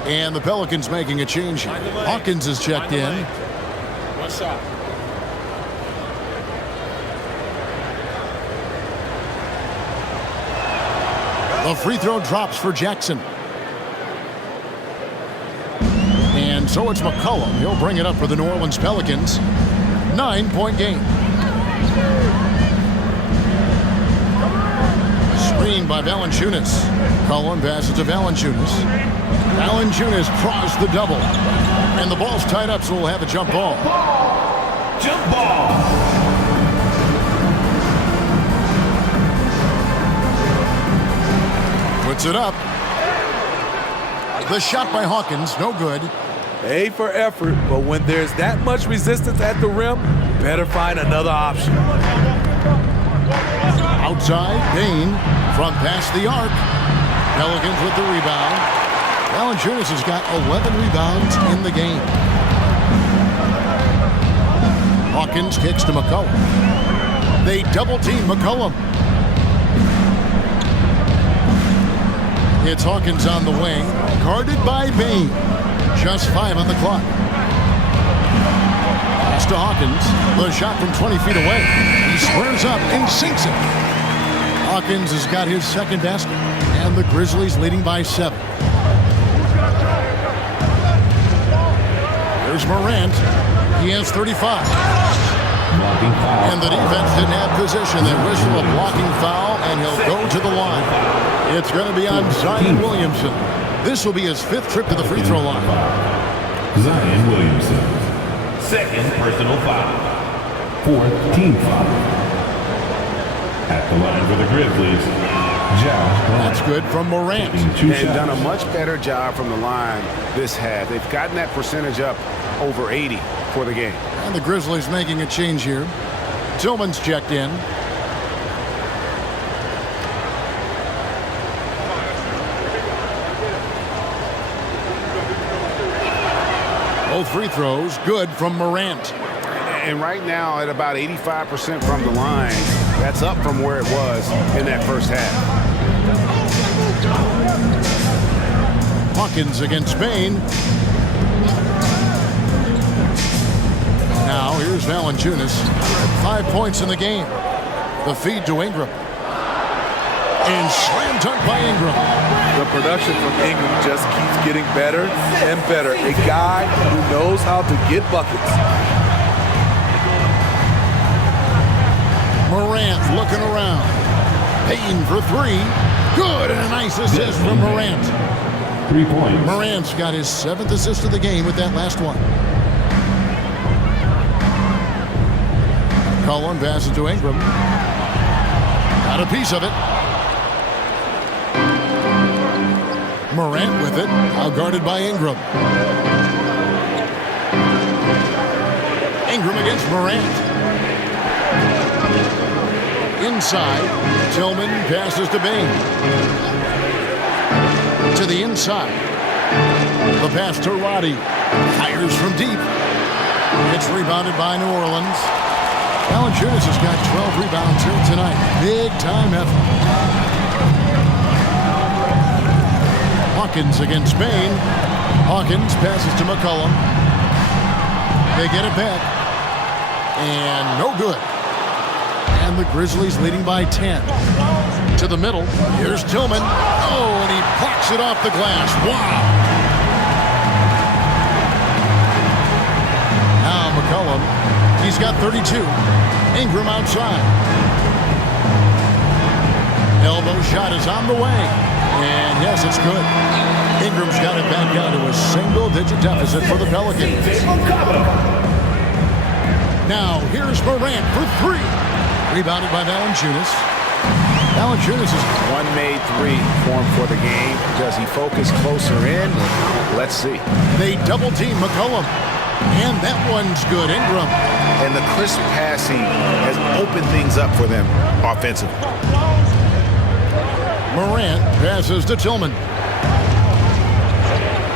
And the Pelicans making a change here. Hawkins is checked in. What's up? The free throw drops for Jackson. And so it's McCollum. He'll bring it up for the New Orleans Pelicans. 9-point game. Screen by Valanciunas. McCollum passes to Valanciunas. Valanciunas crossed the double. And the ball's tied up, so we'll have a jump ball. Jump ball. Puts it up. The shot by Hawkins, no good. A for effort, but when there's that much resistance at the rim, better find another option. Outside, Bain from past the arc. Pelicans with the rebound. Valanciunas has got 11 rebounds in the game. Hawkins kicks to McCollum. They double team McCollum. It's Hawkins on the wing, guarded by Bain. Just 5 on the clock. Pass to Hawkins. The shot from 20 feet away. He squares up and sinks it. Hawkins has got his second basket, and the Grizzlies leading by 7. There's Morant. He has 35. And the defense didn't have position. They whistle a blocking foul, and he'll go to the line. It's going to be on Zion Williamson. This will be his 5th trip to the free throw line. Zion Williamson. Second personal foul. 4th team foul. At the line for the Grizzlies, That's good from Morant. And done a much better job from the line this half. They've gotten that percentage up over 80 for the game. And the Grizzlies making a change here. Tillman's checked in. Both free throws good from Morant. And right now at about 85% from the line, that's up from where it was in that first half. Hawkins against Bain. Now here's Valanciunas. 5 points in the game. The feed to Ingram. And slam dunk by Ingram. The production from Ingram just keeps getting better and better. A guy who knows how to get buckets. Morant looking around. Payton for 3. Good, and a nice assist from Morant. 3 points. Morant's got his 7th assist of the game with that last one. Cullen passes to Ingram. Got a piece of it. Morant with it, now guarded by Ingram. Ingram against Morant. Inside, Tillman passes to Bain. To the inside. The pass to Roddy. Fires from deep. It's rebounded by New Orleans. Valanciunas has got 12 rebounds here tonight. Big time effort. Hawkins against Bain. Hawkins passes to McCollum. They get it back. And no good. And the Grizzlies leading by 10. To the middle. Here's Tillman. Oh, and he blocks it off the glass. Wow. Now McCollum. He's got 32. Ingram outside. Elbow shot is on the way. And yes, it's good. Ingram's got it back down to a single-digit deficit for the Pelicans. Now, here's Morant for 3. Rebounded by Valanciunas. Valanciunas is One made 3 for him for the game. Does he focus closer in? Let's see. They double-team McCollum. And that one's good. Ingram. And the crisp passing has opened things up for them offensively. Morant passes to Tillman.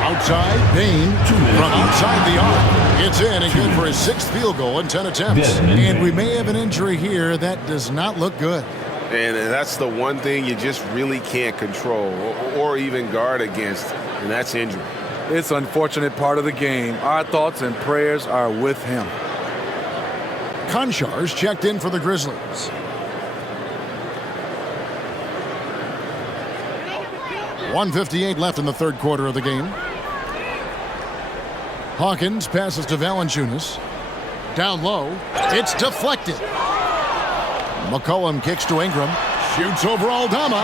Outside, Bain from outside the arc. It's in and good for his 6th field goal in 10 attempts. And we may have an injury here that does not look good. And that's the one thing you just really can't control or even guard against, and that's injury. It's an unfortunate part of the game. Our thoughts and prayers are with him. Konchar's checked in for the Grizzlies. .158 left in the 3rd quarter of the game. Hawkins passes to Valanciunas. Down low. It's deflected. McCollum kicks to Ingram. Shoots over Aldama.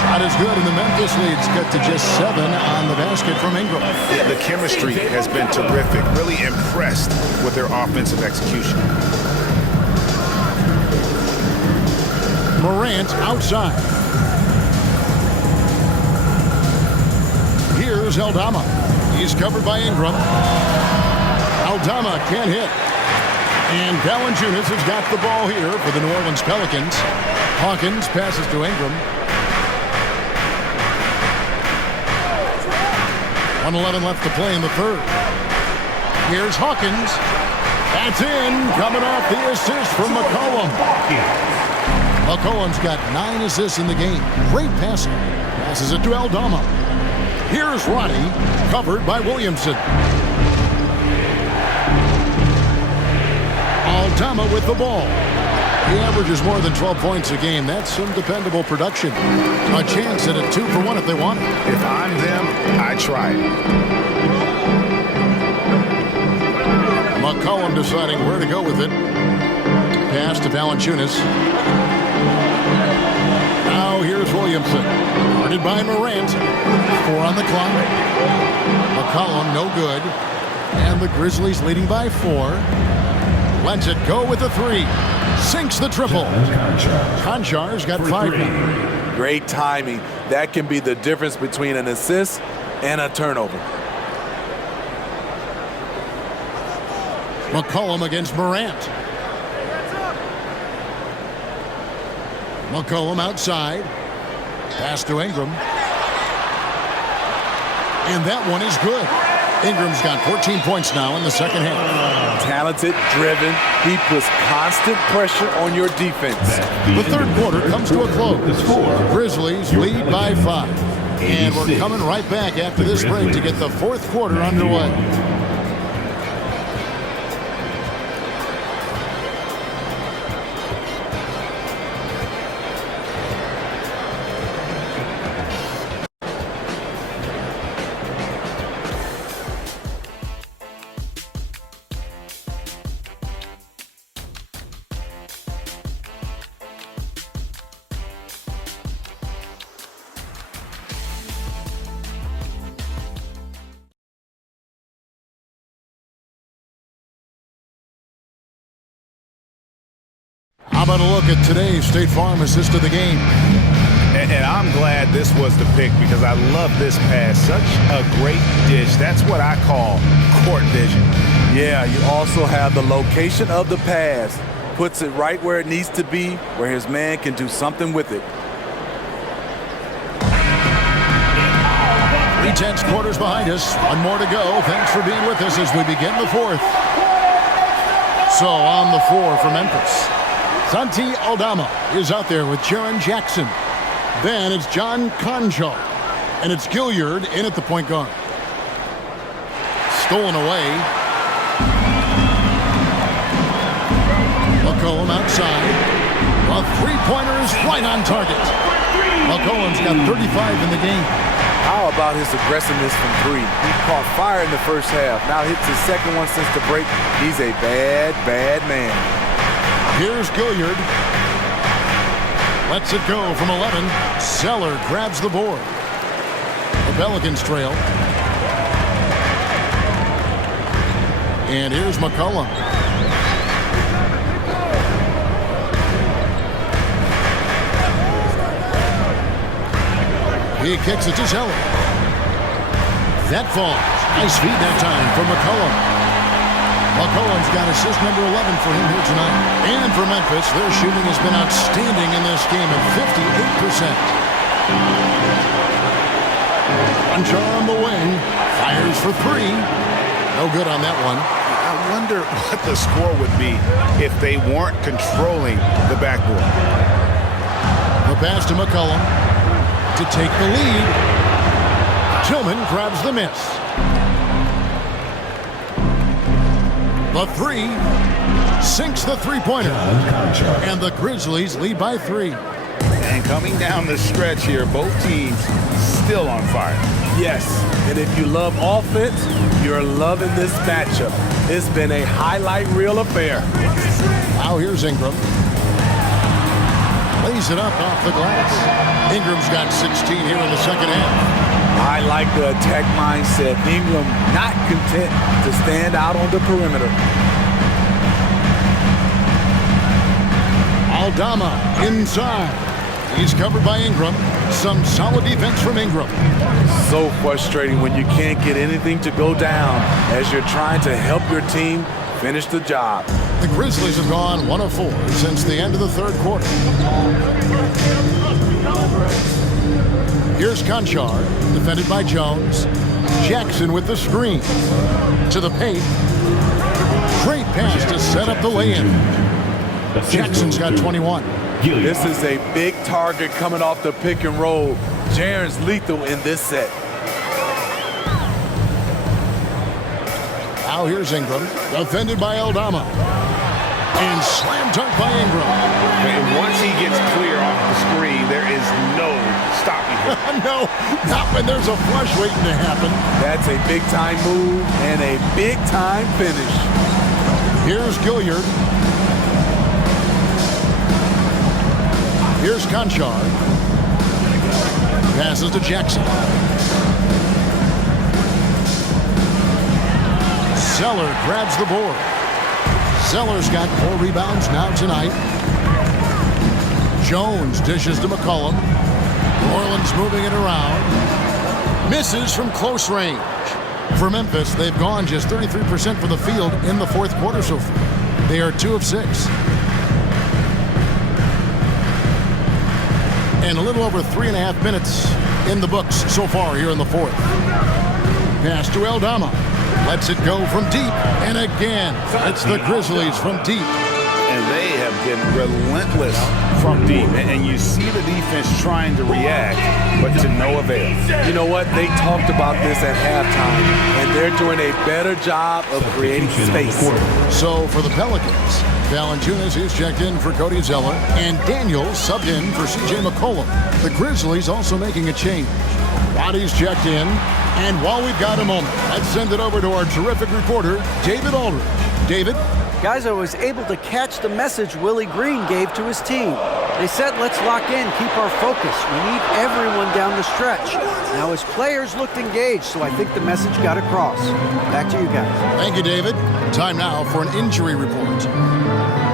Shot is good, and the Memphis leads cut to just 7 on the basket from Ingram. Yeah, the chemistry has been terrific. Really impressed with their offensive execution. Morant outside. Here's Aldama. He's covered by Ingram. Aldama can't hit. And Valanciunas has got the ball here for the New Orleans Pelicans. Hawkins passes to Ingram. 1:11 left to play in the 3rd. Here's Hawkins. That's in. Coming off the assist from McCollum. McCollum's got 9 assists in the game. Great passing. Passes it to Aldama. Here's Roddy, covered by Williamson. Aldama with the ball. He averages more than 12 points a game. That's some dependable production. A chance at a 2-for-1 if they want it. If I'm them, I try it. McCollum deciding where to go with it. Pass to Valanciunas. Now here's Williamson. Guarded by Morant. 4 on the clock. McCollum no good. And the Grizzlies leading by 4. Lets it go with the 3. Sinks the triple. Konchar's got 5 now. Great timing. That can be the difference between an assist and a turnover. McCollum against Morant. McCollum outside. Pass to Ingram. And that one is good. Ingram's got 14 points now in the second half. Talented, driven. He puts constant pressure on your defense. The third quarter comes to a close. Grizzlies lead by 5. And we're coming right back after this break to get the fourth quarter underway. How about a look at today's State Farm assist of the game? And I'm glad this was the pick because I love this pass. Such a great dish. That's what I call court vision. Yeah, you also have the location of the pass. Puts it right where it needs to be, where his man can do something with it. 3/10 quarters behind us. One more to go. Thanks for being with us as we begin the fourth. So on the floor for Memphis, Santi Aldama is out there with Jaren Jackson. Then it's John Konchar. And it's Gilliard in at the point guard. Stolen away. McCollum outside. A three-pointer is right on target. McCollum's got 35 in the game. How about his aggressiveness from 3? He caught fire in the first half. Now hits his second one since the break. He's a bad, bad man. Here's Gilliard. Lets it go from 11. Zeller grabs the board. The Pelicans trail. And here's McCollum. He kicks it to Zeller. That falls. Nice feed that time from McCollum. McCollum's got assist number 11 for him here tonight. And for Memphis, their shooting has been outstanding in this game at 58%. Konchar on the wing. Fires for 3. No good on that one. I wonder what the score would be if they weren't controlling the backboard. The pass to McCollum to take the lead. Tillman grabs the miss. The 3 sinks the three-pointer. And the Grizzlies lead by 3. And coming down the stretch here, both teams still on fire. Yes, and if you love offense, you're loving this matchup. It's been a highlight reel affair. Now here's Ingram. Lays it up off the glass. Ingram's got 16 here in the second half. I like the attack mindset. Ingram not content to stand out on the perimeter. Aldama inside. He's covered by Ingram. Some solid defense from Ingram. So frustrating when you can't get anything to go down as you're trying to help your team finish the job. The Grizzlies have gone 1 of 4 since the end of the third quarter. Here's Konchar, defended by Jones. Jackson with the screen. To the paint. Great pass to set up the lay-in. Jackson's got 21. This is a big target coming off the pick and roll. Jaren's lethal in this set. Now here's Ingram, defended by Aldama. And And slam dunk by Ingram. And once he gets clear off the screen, there is no stopping him. No, not when there's a flush waiting to happen. That's a big-time move and a big-time finish. Here's Gilliard. Here's Conchar. Passes to Jackson. Zeller grabs the board. Zeller's got 4 rebounds now tonight. Jones dishes to McCollum. New Orleans moving it around. Misses from close range. For Memphis, they've gone just 33% for the field in the fourth quarter so far. They are 2 of 6. And a little over 3.5 minutes in the books so far here in the fourth. Pass to Aldama. Lets it go from deep. And again, it's the Grizzlies from deep. And they have been relentless from deep. And you see the defense trying to react, but to no avail. You know what? They talked about this at halftime, and they're doing a better job of creating space. So for the Pelicans, Valanciunas is checked in for Cody Zeller, and Daniels subbed in for C.J. McCollum. The Grizzlies also making a change. Roddy's checked in, and while we've got a moment, let's send it over to our terrific reporter, David Aldridge. David? Guys, I was able to catch the message Willie Green gave to his team. They said, let's lock in, keep our focus. We need everyone down the stretch. Now, his players looked engaged, so I think the message got across. Back to you guys. Thank you, David. Time now for an injury report.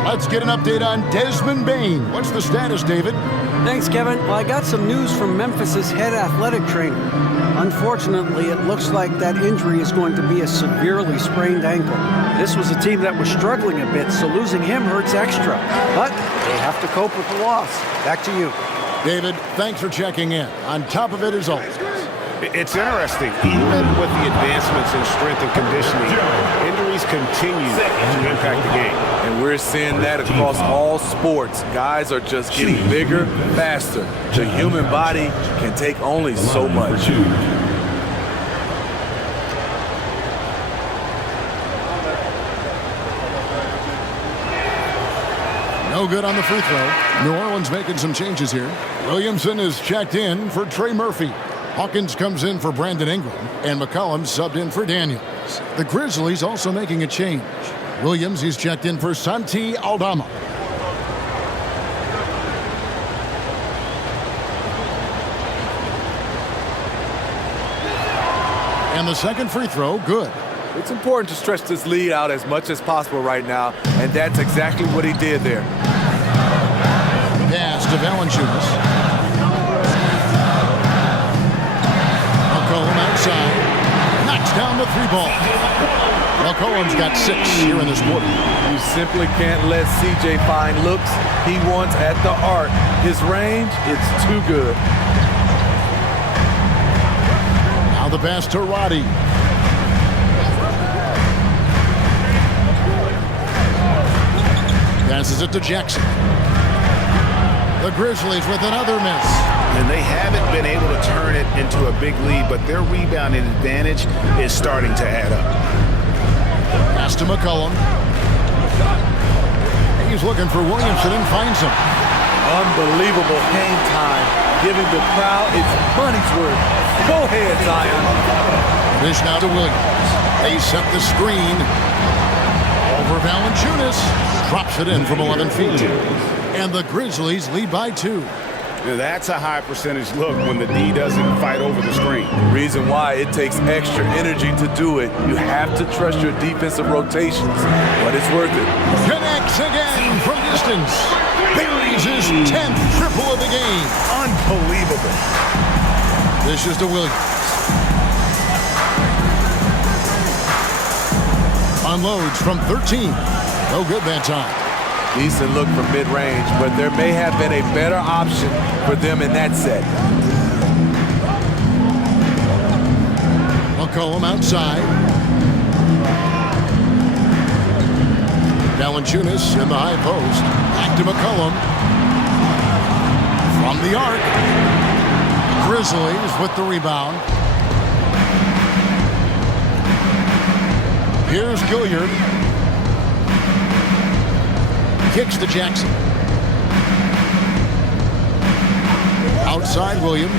Let's get an update on Desmond Bane. What's the status, David? Thanks, Kevin. Well, I got some news from Memphis's head athletic trainer. Unfortunately, it looks like that injury is going to be a severely sprained ankle. This was a team that was struggling a bit, so losing him hurts extra. But they have to cope with the loss. Back to you. David, thanks for checking in. On top of it is always. It's interesting. Even with the advancements in strength and conditioning, injuries continue to impact the game. And we're seeing that across all sports. Guys are just getting bigger, faster. The human body can take only so much. No good on the free throw. New Orleans making some changes here. Williamson is checked in for Trey Murphy. Hawkins comes in for Brandon Ingram, and McCollum subbed in for Daniels. The Grizzlies also making a change. Williams, he's checked in for Santi Aldama. And the second free throw, good. It's important to stretch this lead out as much as possible right now, and that's exactly what he did there. Pass to Valanciunas. McCollum outside. Knocks down the 3-ball. McCollum's got 6 here in this quarter. You simply can't let CJ find looks he wants at the arc. His range, it's too good. Now the pass to Roddy. Passes it to Jackson. The Grizzlies with another miss. And they haven't been able to turn it into a big lead, but their rebounding advantage is starting to add up. Pass to McCollum. He's looking for Williamson and finds him. Unbelievable hang time, giving the crowd its money's worth. Go ahead, Zion. Dish now to Williams. They set the screen. Over Valanciunas. Drops it in from 11 feet. And the Grizzlies lead by 2. That's a high percentage look when the D doesn't fight over the screen. Reason why it takes extra energy to do it. You have to trust your defensive rotations, but it's worth it. Connects again from distance. Buries his 10th triple of the game. Unbelievable. This is to Williams. Unloads from 13. No good that time. Decent look from mid-range, but there may have been a better option for them in that set. McCollum outside. Valanciunas in the high post. Back to McCollum. From the arc. Grizzlies with the rebound. Here's Gilliard. Kicks to Jackson. Outside Williams.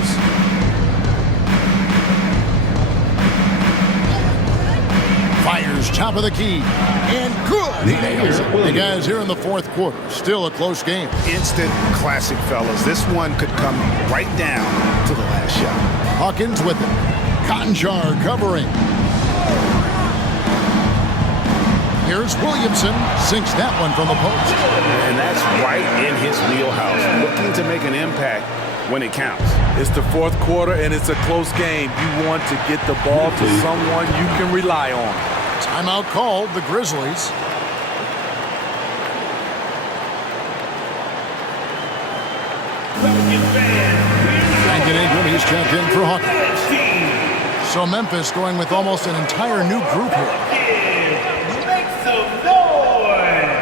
Fires top of the key. And good. He nails it. The guys here in the fourth quarter. Still a close game. Instant classic, fellas. This one could come right down to the last shot. Hawkins with it. Conjar covering. Here's Williamson. Sinks that one from the post. And that's right in his wheelhouse. Looking to make an impact when it counts. It's the fourth quarter, and it's a close game. You want to get the ball to someone you can rely on. Timeout called, the Grizzlies. Brandon Ingram, he's checked in for Hawkins. So Memphis going with almost an entire new group here. Make some noise!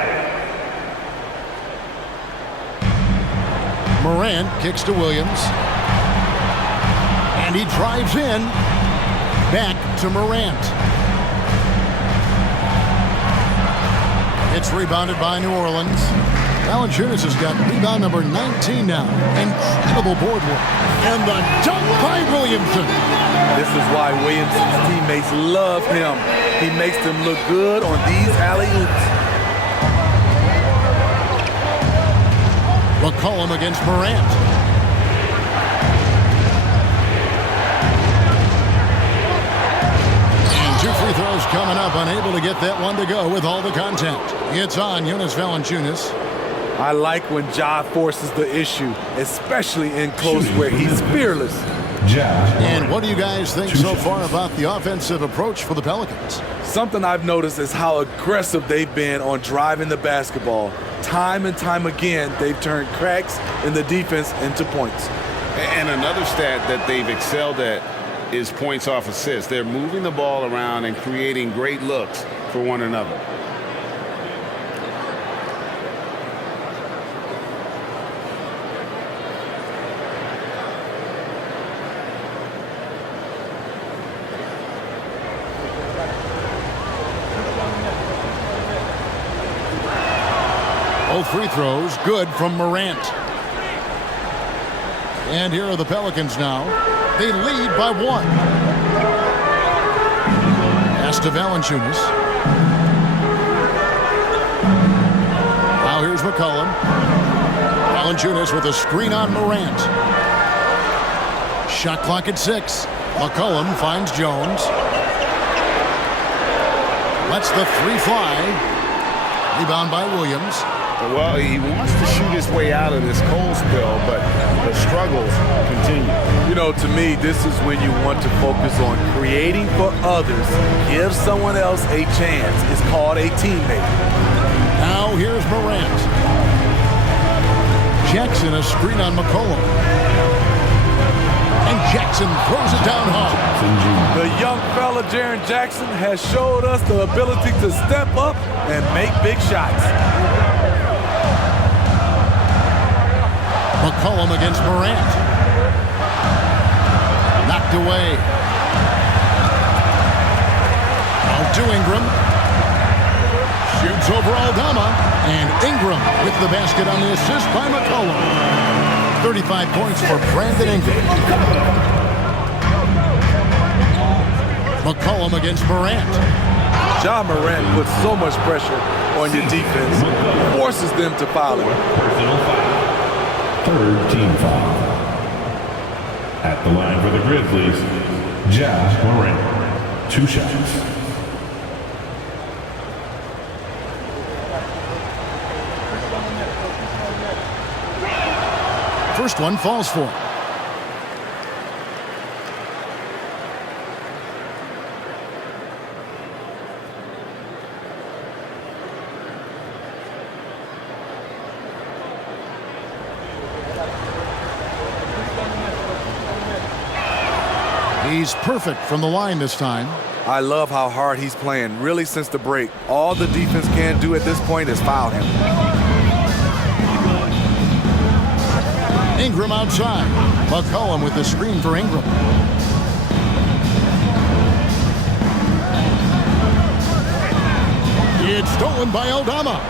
Morant kicks to Williams. And he drives in. Back to Morant. It's rebounded by New Orleans. Valanciunas has got rebound number 19 now. Incredible board work. And the dunk by Williamson. This is why Williamson's teammates love him. He makes them look good on these alley-oops. McCollum against Morant. And 2 free throws coming up. Unable to get that one to go with all the contact. It's on Jonas Valanciunas. I like when Ja forces the issue, especially in close where he's fearless. And what do you guys think so far about the offensive approach for the Pelicans? Something I've noticed is how aggressive they've been on driving the basketball. Time and time again, they've turned cracks in the defense into points. And another stat that they've excelled at is points off assists. They're moving the ball around and creating great looks for one another. Both free throws good from Morant. And here are the Pelicans now. They lead by 1. Pass to Valanciunas. Now here's McCollum. Valanciunas with a screen on Morant. Shot clock at 6. McCollum finds Jones. Lets the 3 fly. Rebound by Williams. Well, he wants to shoot his way out of this cold spell, but the struggles continue. You know, to me, this is when you want to focus on creating for others. Give someone else a chance. It's called a teammate. Now here's Morant. Jackson a screen on McCollum. And Jackson throws it down hard. The young fella, Jaren Jackson, has showed us the ability to step up and make big shots. McCollum against Morant. Knocked away. Out to Ingram. Shoots over Aldama. And Ingram with the basket on the assist by McCollum. 35 points for Brandon Ingram. McCollum against Morant. Ja Morant puts so much pressure on your defense, forces them to foul him. Personal foul. Third team foul. At the line for the Grizzlies, Ja Morant. 2 shots. First one falls for him. He's perfect from the line this time. I love how hard he's playing, really since the break. All the defense can do at this point is foul him. Ingram outside. McCollum with the screen for Ingram. It's stolen by Aldama.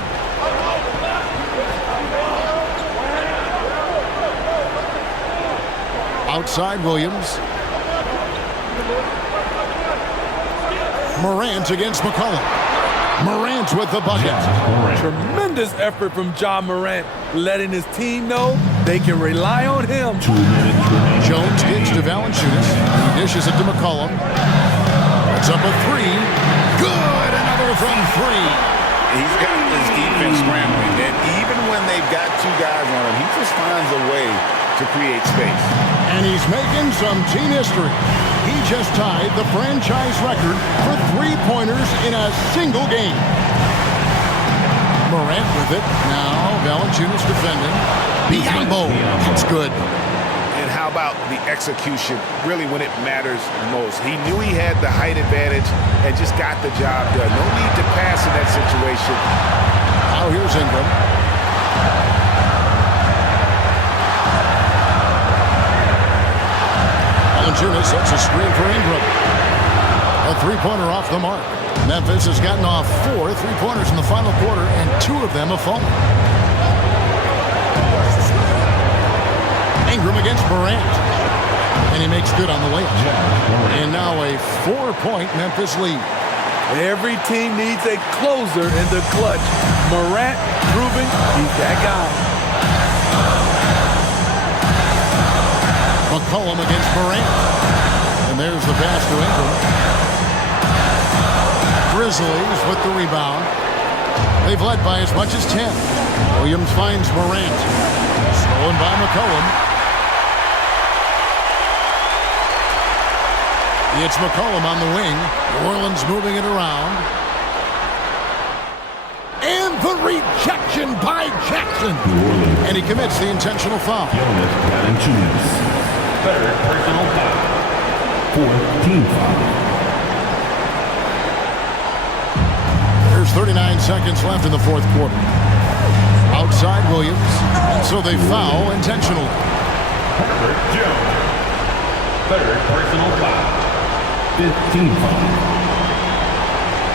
outside Williams. Morant against McCollum. Morant with the bucket. Tremendous effort from John Morant, letting his team know they can rely on him. Jones gets to Valanciunas. He dishes it to McCollum. It's up a three. Good! Another from three. He's got his defense scrambling, and even when they've got two guys on him, he just finds a way to create space. And he's making some team history. He just tied the franchise record for three-pointers in a single game. Morant with it. Now Valanciunas defending. Biombo. It's good. And how about the execution, really when it matters most? He knew he had the height advantage and just got the job done. No need to pass in that situation. Now here's Ingram. Valanciunas sets a screen for Ingram. A three-pointer off the mark. Memphis has gotten off 4 three-pointers in the final quarter, and 2 of them have fallen. Ingram against Morant. And he makes good on the layup. And now a 4-point Memphis lead. Every team needs a closer in the clutch. Morant proving he's that guy. McCollum against Morant. And there's the pass to Ingram. Grizzlies with the rebound. They've led by as much as 10. Williams finds Morant. Stolen by McCollum. It's McCollum on the wing. New Orleans moving it around. And the rejection by Jackson. And he commits the intentional foul. Third personal foul. 4th team foul. There's 39 seconds left in the fourth quarter. Outside Williams. So they foul intentionally. Herbert Jones. Third personal foul. 5th team foul.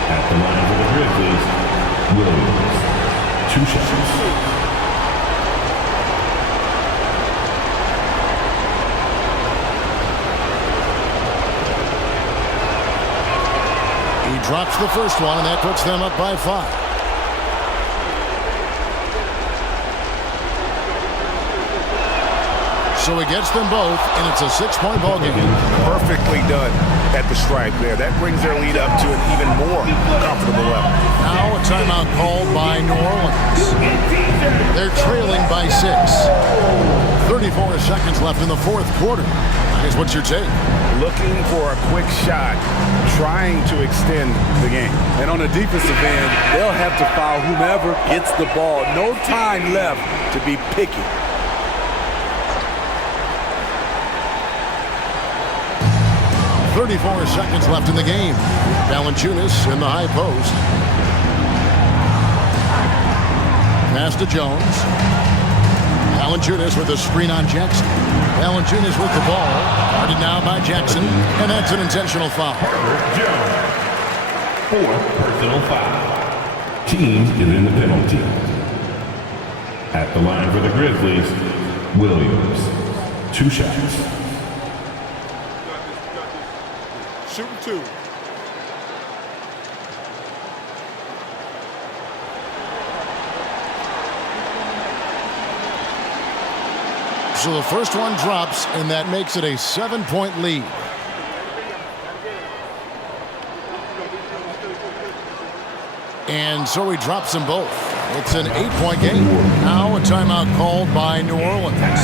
At the line for the Grizzlies, Williams. 2 shots. He drops the first one, and that puts them up by 5. So he gets them both, and it's a 6-point ball game. Perfectly done at the stripe there. That brings their lead up to an even more comfortable level. Now a timeout called by New Orleans. They're trailing by 6. 34 seconds left in the fourth quarter. Guys, what's your take? Looking for a quick shot, trying to extend the game. And on the defensive end, they'll have to foul whomever gets the ball. No time left to be picky. .34 seconds left in the game. Valanciunas in the high post. Pass to Jones. Valanciunas with a screen on Jackson. Valanciunas with the ball. Guarded now by Jackson. And that's an intentional foul. Jones. 4th personal foul. Team is in the penalty. At the line for the Grizzlies, Williams. 2 shots. Shooting 2. So the first one drops, and that makes it a 7-point lead. And so he drops them both. It's an 8-point game. Now a timeout called by New Orleans.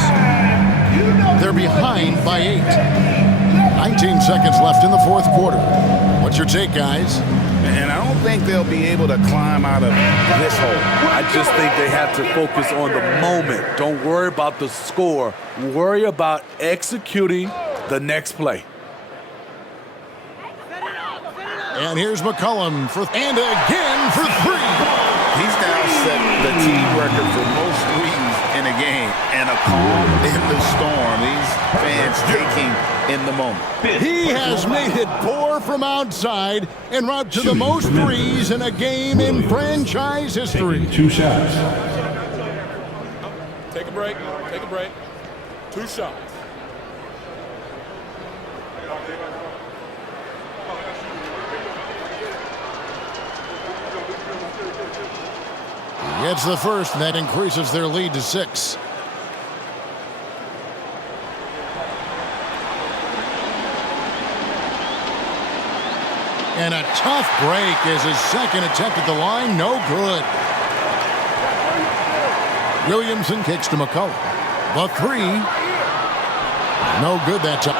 They're behind by 8. 19 seconds left in the fourth quarter. What's your take, guys? And I don't think they'll be able to climb out of this hole. I just think they have to focus on the moment. Don't worry about the score. Worry about executing the next play. And here's McCollum and again for 3. He's now set the team record for most threes in a game. And a calm in the storm. These fans taking in the moment. He has made it 4 from outside en route to the most threes in a game in franchise history. 2 shots. Take a break. Take a break. 2 shots. He gets the first, and that increases their lead to 6. And a tough break is his second attempt at the line. No good. Williamson kicks to McCullough. The 3. No good that time.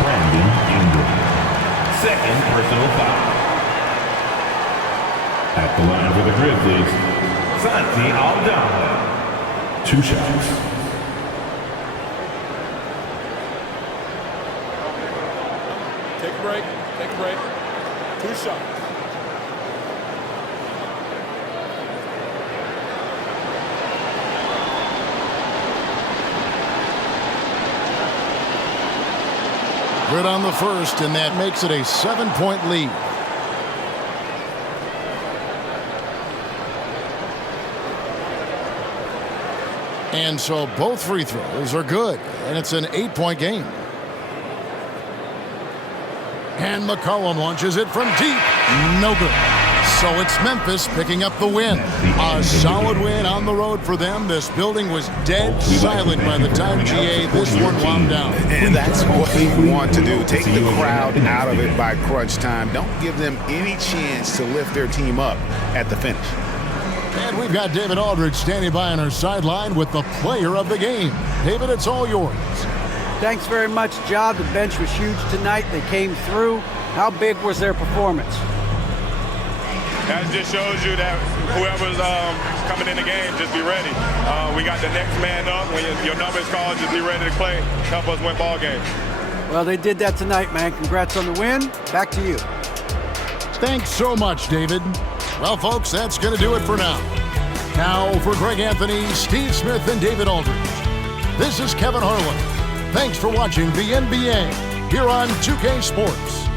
Brandon Ingram. Second personal foul. At the line for the Grizzlies, Santi Aldama. 2 shots. Take a break. Take a break. 2 shots. Good on the first, and that makes it a 7-point lead. And so both free throws are good, and it's an 8-point game. And McCollum launches it from deep. No good. So it's Memphis picking up the win. A solid win on the road for them. This building was dead silent by the time GA this one wound down. And that's what you want to do. Take the crowd out of it by crunch time. Don't give them any chance to lift their team up at the finish. And we've got David Aldridge standing by on our sideline with the player of the game. David, it's all yours. Thanks very much, Ja. The bench was huge tonight. They came through. How big was their performance? That just shows you that whoever's coming in the game, just be ready. We got the next man up. When your number is called, just be ready to play. Help us win ball games. Well, they did that tonight, man. Congrats on the win. Back to you. Thanks so much, David. Well, folks, that's going to do it for now. Now, for Greg Anthony, Steve Smith, and David Aldridge, this is Kevin Harlan. Thanks for watching the NBA here on 2K Sports,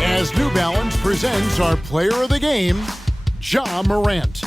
as New Balance presents our player of the game, Ja Morant.